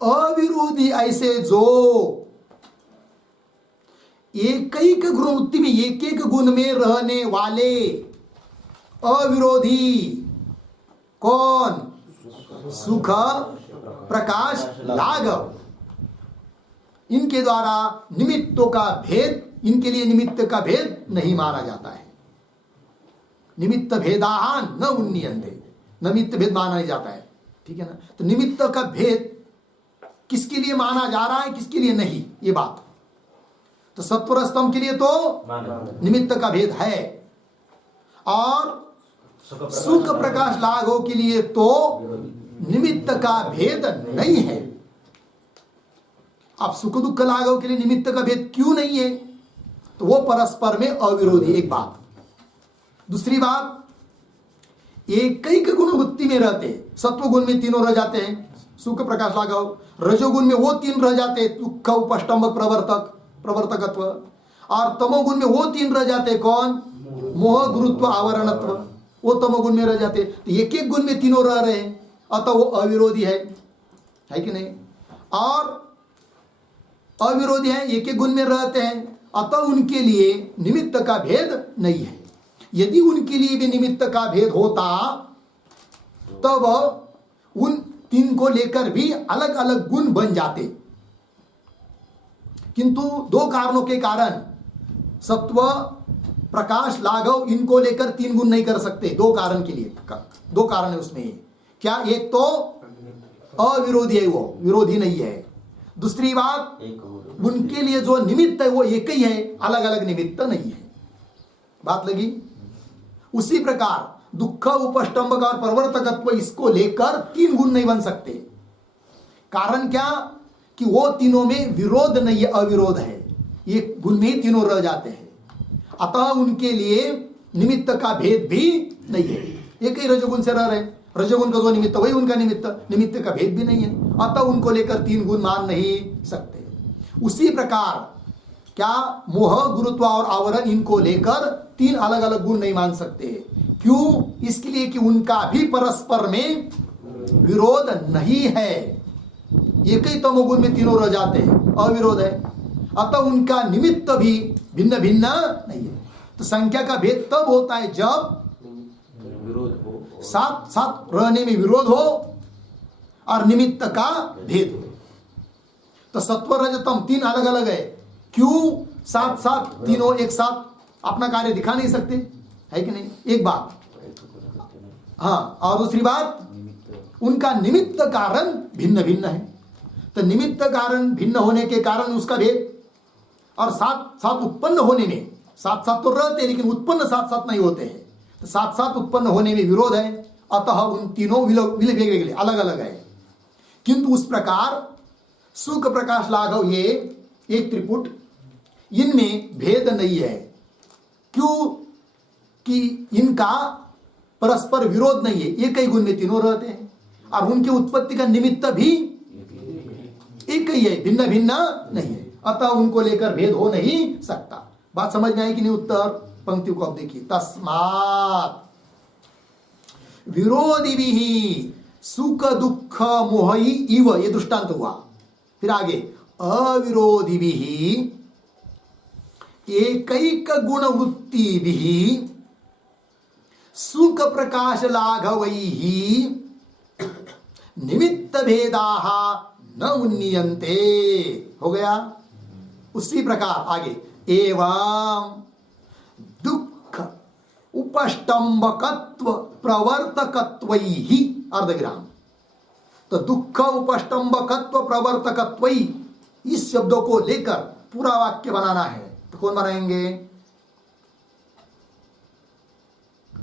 अविरोधी ऐसे जो एक गुणवृत्ति में एक एक गुण में रहने वाले अविरोधी कौन? सुख प्रकाश लाघव, इनके द्वारा निमित्तों का भेद, इनके लिए निमित्त का भेद नहीं माना जाता है। निमित्त भेदाः न उन्नीयन्ते, निमित्त भेद माना नहीं जाता है। ठीक है ना। तो निमित्त का भेद किसके लिए माना जा रहा है, किसके लिए नहीं, ये बात। तो सत्वर स्तंभ के लिए तो निमित्त का भेद है, और सुख प्रकाश लाघव के लिए तो निमित्त का भेद नहीं है। अब सुख दुख लाघव के लिए निमित्त का भेद क्यों नहीं है? तो वो परस्पर में अविरोधी, एक बात। दूसरी बात, एक गुण वृत्ति में रहते, सत्व गुण में तीनों रह जाते हैं, सुख प्रकाश लाघव। रजोगुण में वो तीन रह जाते, दुख उपष्टंभ प्रवर्तकत्व, और तमोगुण में वो तीन रह जाते, कौन? मोह गुरुत्व आवरणत्व, वो तमोगुण में रह जाते। तो एक एक गुण में तीनों रह रहे हैं, अतः वो अविरोधी है कि नहीं? और अविरोधी है, एक एक गुण में रहते हैं, अतः उनके लिए निमित्त का भेद नहीं है। यदि उनके लिए भी निमित्त का भेद होता तब उन तीन को लेकर भी अलग अलग गुण बन जाते, किंतु दो कारणों के कारण सत्व प्रकाश लाघव इनको लेकर तीन गुण नहीं कर सकते। दो कारण के लिए, दो कारण है उसमें। क्या? एक तो अविरोधी है, वो विरोधी नहीं है। दूसरी बात, उनके लिए जो निमित्त है वो एक ही है, अलग अलग निमित्त नहीं है। बात लगी? उसी प्रकार दुख उपष्टंभ और प्रवर्तकत्व, इसको लेकर तीन गुण नहीं बन सकते। कारण क्या कि वो तीनों में विरोध नहीं है, अविरोध है, ये गुण में ही तीनों रह जाते हैं। अतः उनके लिए निमित्त का भेद भी नहीं है, एक ही रजोगुण से रह रहे, रजोगुण का जो निमित्त वही उनका निमित्त का भेद भी नहीं है, अतः उनको लेकर तीन गुण मान नहीं सकते। उसी प्रकार क्या मोह, गुरुत्व और आवरण, इनको लेकर तीन अलग अलग गुण नहीं मान सकते। क्यों? इसके लिए कि उनका भी परस्पर में विरोध नहीं है, एक ही तमोगुण में तीनों रह जाते हैं, अविरोध है, अतः उनका निमित्त भी भिन्न भिन्न नहीं है। तो संख्या का भेद तब होता है जब विरोध हो, साथ साथ रहने में विरोध हो और निमित्त का भेद हो। तो सत्व रजतम तीन अलग अलग है, क्यों? साथ साथ तीनों एक साथ अपना कार्य दिखा नहीं सकते, है कि नहीं? एक बात। हाँ, और दूसरी बात, उनका निमित्त कारण भिन्न भिन्न है। तो निमित्त कारण भिन्न होने के कारण उसका भेद, और साथ साथ उत्पन्न होने में साथ साथ तो रहते हैं लेकिन उत्पन्न साथ साथ नहीं होते हैं, तो साथ साथ उत्पन्न होने में विरोध है, अतः उन तीनों वेगवेगले अलग अलग है। किंतु उस प्रकार सुख, प्रकाश, लाघव, ये एक त्रिपुट, इनमें भेद नहीं है। क्यों? कि इनका परस्पर विरोध नहीं है, एक ही गुण में तीनों रहते हैं, और उनकी उत्पत्ति का निमित्त भी एक ही है, भिन्न भिन्न नहीं है, अतः उनको लेकर भेद हो नहीं सकता। बात समझ में आई कि नहीं? उत्तर पंक्ति को अब देखिए, तस्मात् विरोधिभिः सुख दुख मोहि इव, ये दृष्टांत हुआ। फिर आगे, अविरोधिभिः एकैक गुण वृत्तिभिः सुख प्रकाश लाघवैः निमित्त भेदाः न उन्नीयन्ते। हो गया। उसी प्रकार आगे, एवं दुख उपष्टंबकत्व प्रवर्तकत्वैः, अर्धविराम। तो दुख उपष्टंबकत्व प्रवर्तकत्वैः, इस शब्दों को लेकर पूरा वाक्य बनाना है। तो कौन बनाएंगे?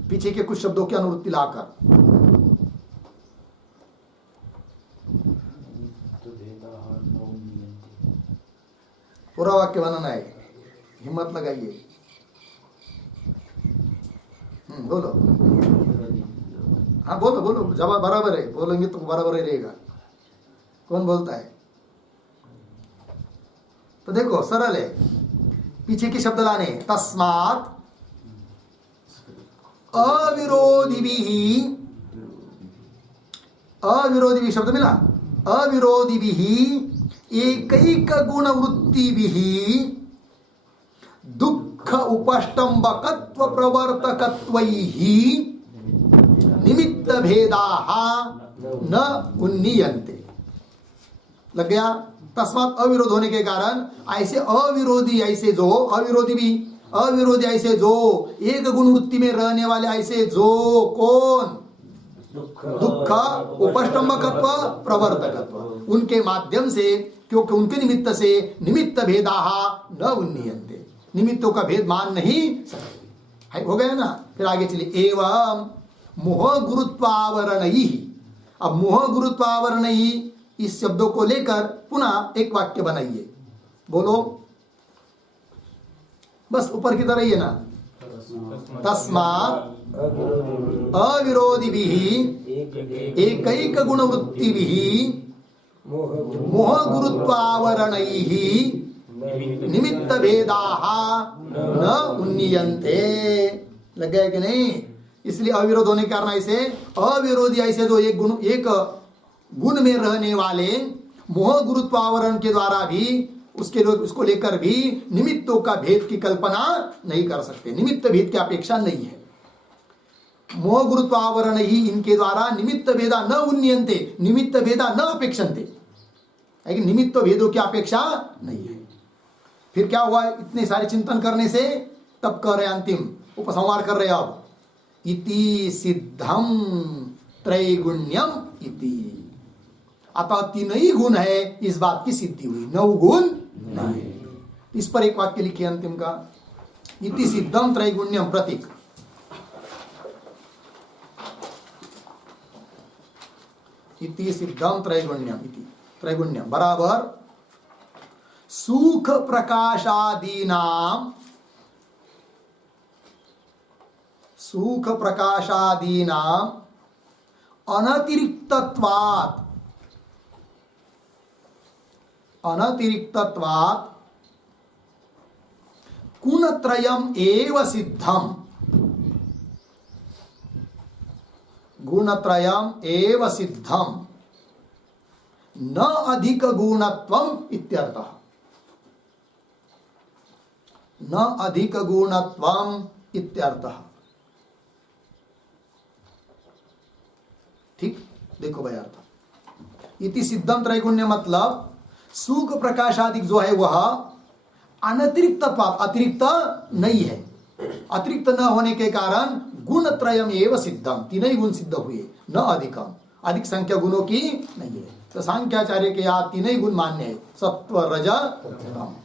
पीछे के कुछ शब्दों की अनुवृत्ति लाकर। पूरा वाक्य बनाना है, हिम्मत लगाइए। बोलो, हाँ बोलो बोलो, जवाब बराबर है, बोलेंगे तो बराबर ही रहेगा। कौन बोलता है? तो देखो सरल है, पीछे के शब्द लाने, तस्मात् अविरोधिभिः, अविरोधिभिः शब्द मिला, अविरोधिभिः एकैक गुण वृत्तिभिः दुख उपष्टंबकत्व प्रवर्तकत्वैः निमित्त भेदाः न उन्नीयन्ते। लग गया? तस्मात् अविरोध होने के कारण ऐसे अविरोधी, ऐसे जो अविरोधी भी अविरोधी, ऐसे जो एक गुण वृत्ति में रहने वाले, ऐसे जो कौन? दुख उपष्टंबकत्व प्रवर्तकत्व, उनके माध्यम से, क्योंकि उनके निमित्त से निमित्त भेदाः न उन्नीयन्ते, निमित्तों का भेद मान नहीं सकते। हो गया ना? फिर आगे चलिए, एवं मोह गुरुत्वावरणैः। अब मोह गुरुत्वावरणैः इस शब्दों को लेकर पुनः एक वाक्य बनाइए। बोलो, बस ऊपर की तरह ही है ना। तस्मात् अविरोधिभिः एकैक गुण वृत्तिभिः मोह गुरुत्वावरणैः निमित्त भेदाः न उन्नीयन्ते। लग गया कि नहीं? इसलिए अविरोध होने के कारण ऐसे अविरोधी, ऐसे जो एक गुण में रहने वाले मोह गुरुत्वावरण के द्वारा भी उसको लेकर भी निमित्तों का भेद की कल्पना नहीं कर सकते, निमित्त भेद की अपेक्षा नहीं है। मोह गुरुत्वावरण ही इनके द्वारा निमित्त भेदा न उन्नीयन्ते, निमित्त भेदा न अपेक्षन्ते, लेकिन निमित्त भेदों की अपेक्षा नहीं है। फिर क्या हुआ? इतने सारे चिंतन करने से तब कह रहे, अंतिम उपसंहार कर रहे, अब इति सिद्धम त्रैगुण्यम इति, अतः तीन ही गुण है, इस बात की सिद्धि हुई, 9 गुण नहीं। इस पर एक वाक्य लिखिए अंतिम का, इति सिद्धम त्रैगुण्यम, प्रतीक। इति सिद्धम त्रैगुण्यम इति, त्रैगुण्य बराबर सुख प्रकाशादीनाम अनतिरिक्तत्वात् गुणत्रयम् एव सिद्धम् न अधिक गुणत्वम् इत्यर्थः। न अधिक गुणत्वम् इत्यर्थः। ठीक, देखो भाई अर्थ। इति सिद्धम त्रैगुण्य मतलब सुख प्रकाशादि जो है वह अनतिरिक्तत्वात्, अतिरिक्त नहीं है। अतिरिक्त न होने के कारण गुण त्रयम एव सिद्धम, तीन ही गुण सिद्ध हुए, न अधिकम, अधिक संख्या गुणों की नहीं है। तो सांख्याचार्य के यहाँ तीन ही गुण मान्य है, सत्व रज तम।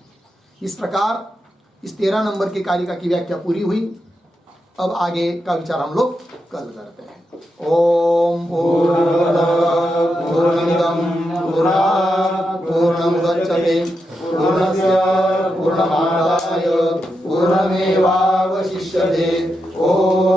इस प्रकार इस 13 नंबर के कारिका की व्याख्या पूरी हुई। अब आगे का विचार हम लोग कल करते हैं। ओम पूर्णमिदं पूर्णात् पूर्णमुदच्यते पूर्णस्य पूर्णमादाय पूर्णमेवावशिष्यते। ओम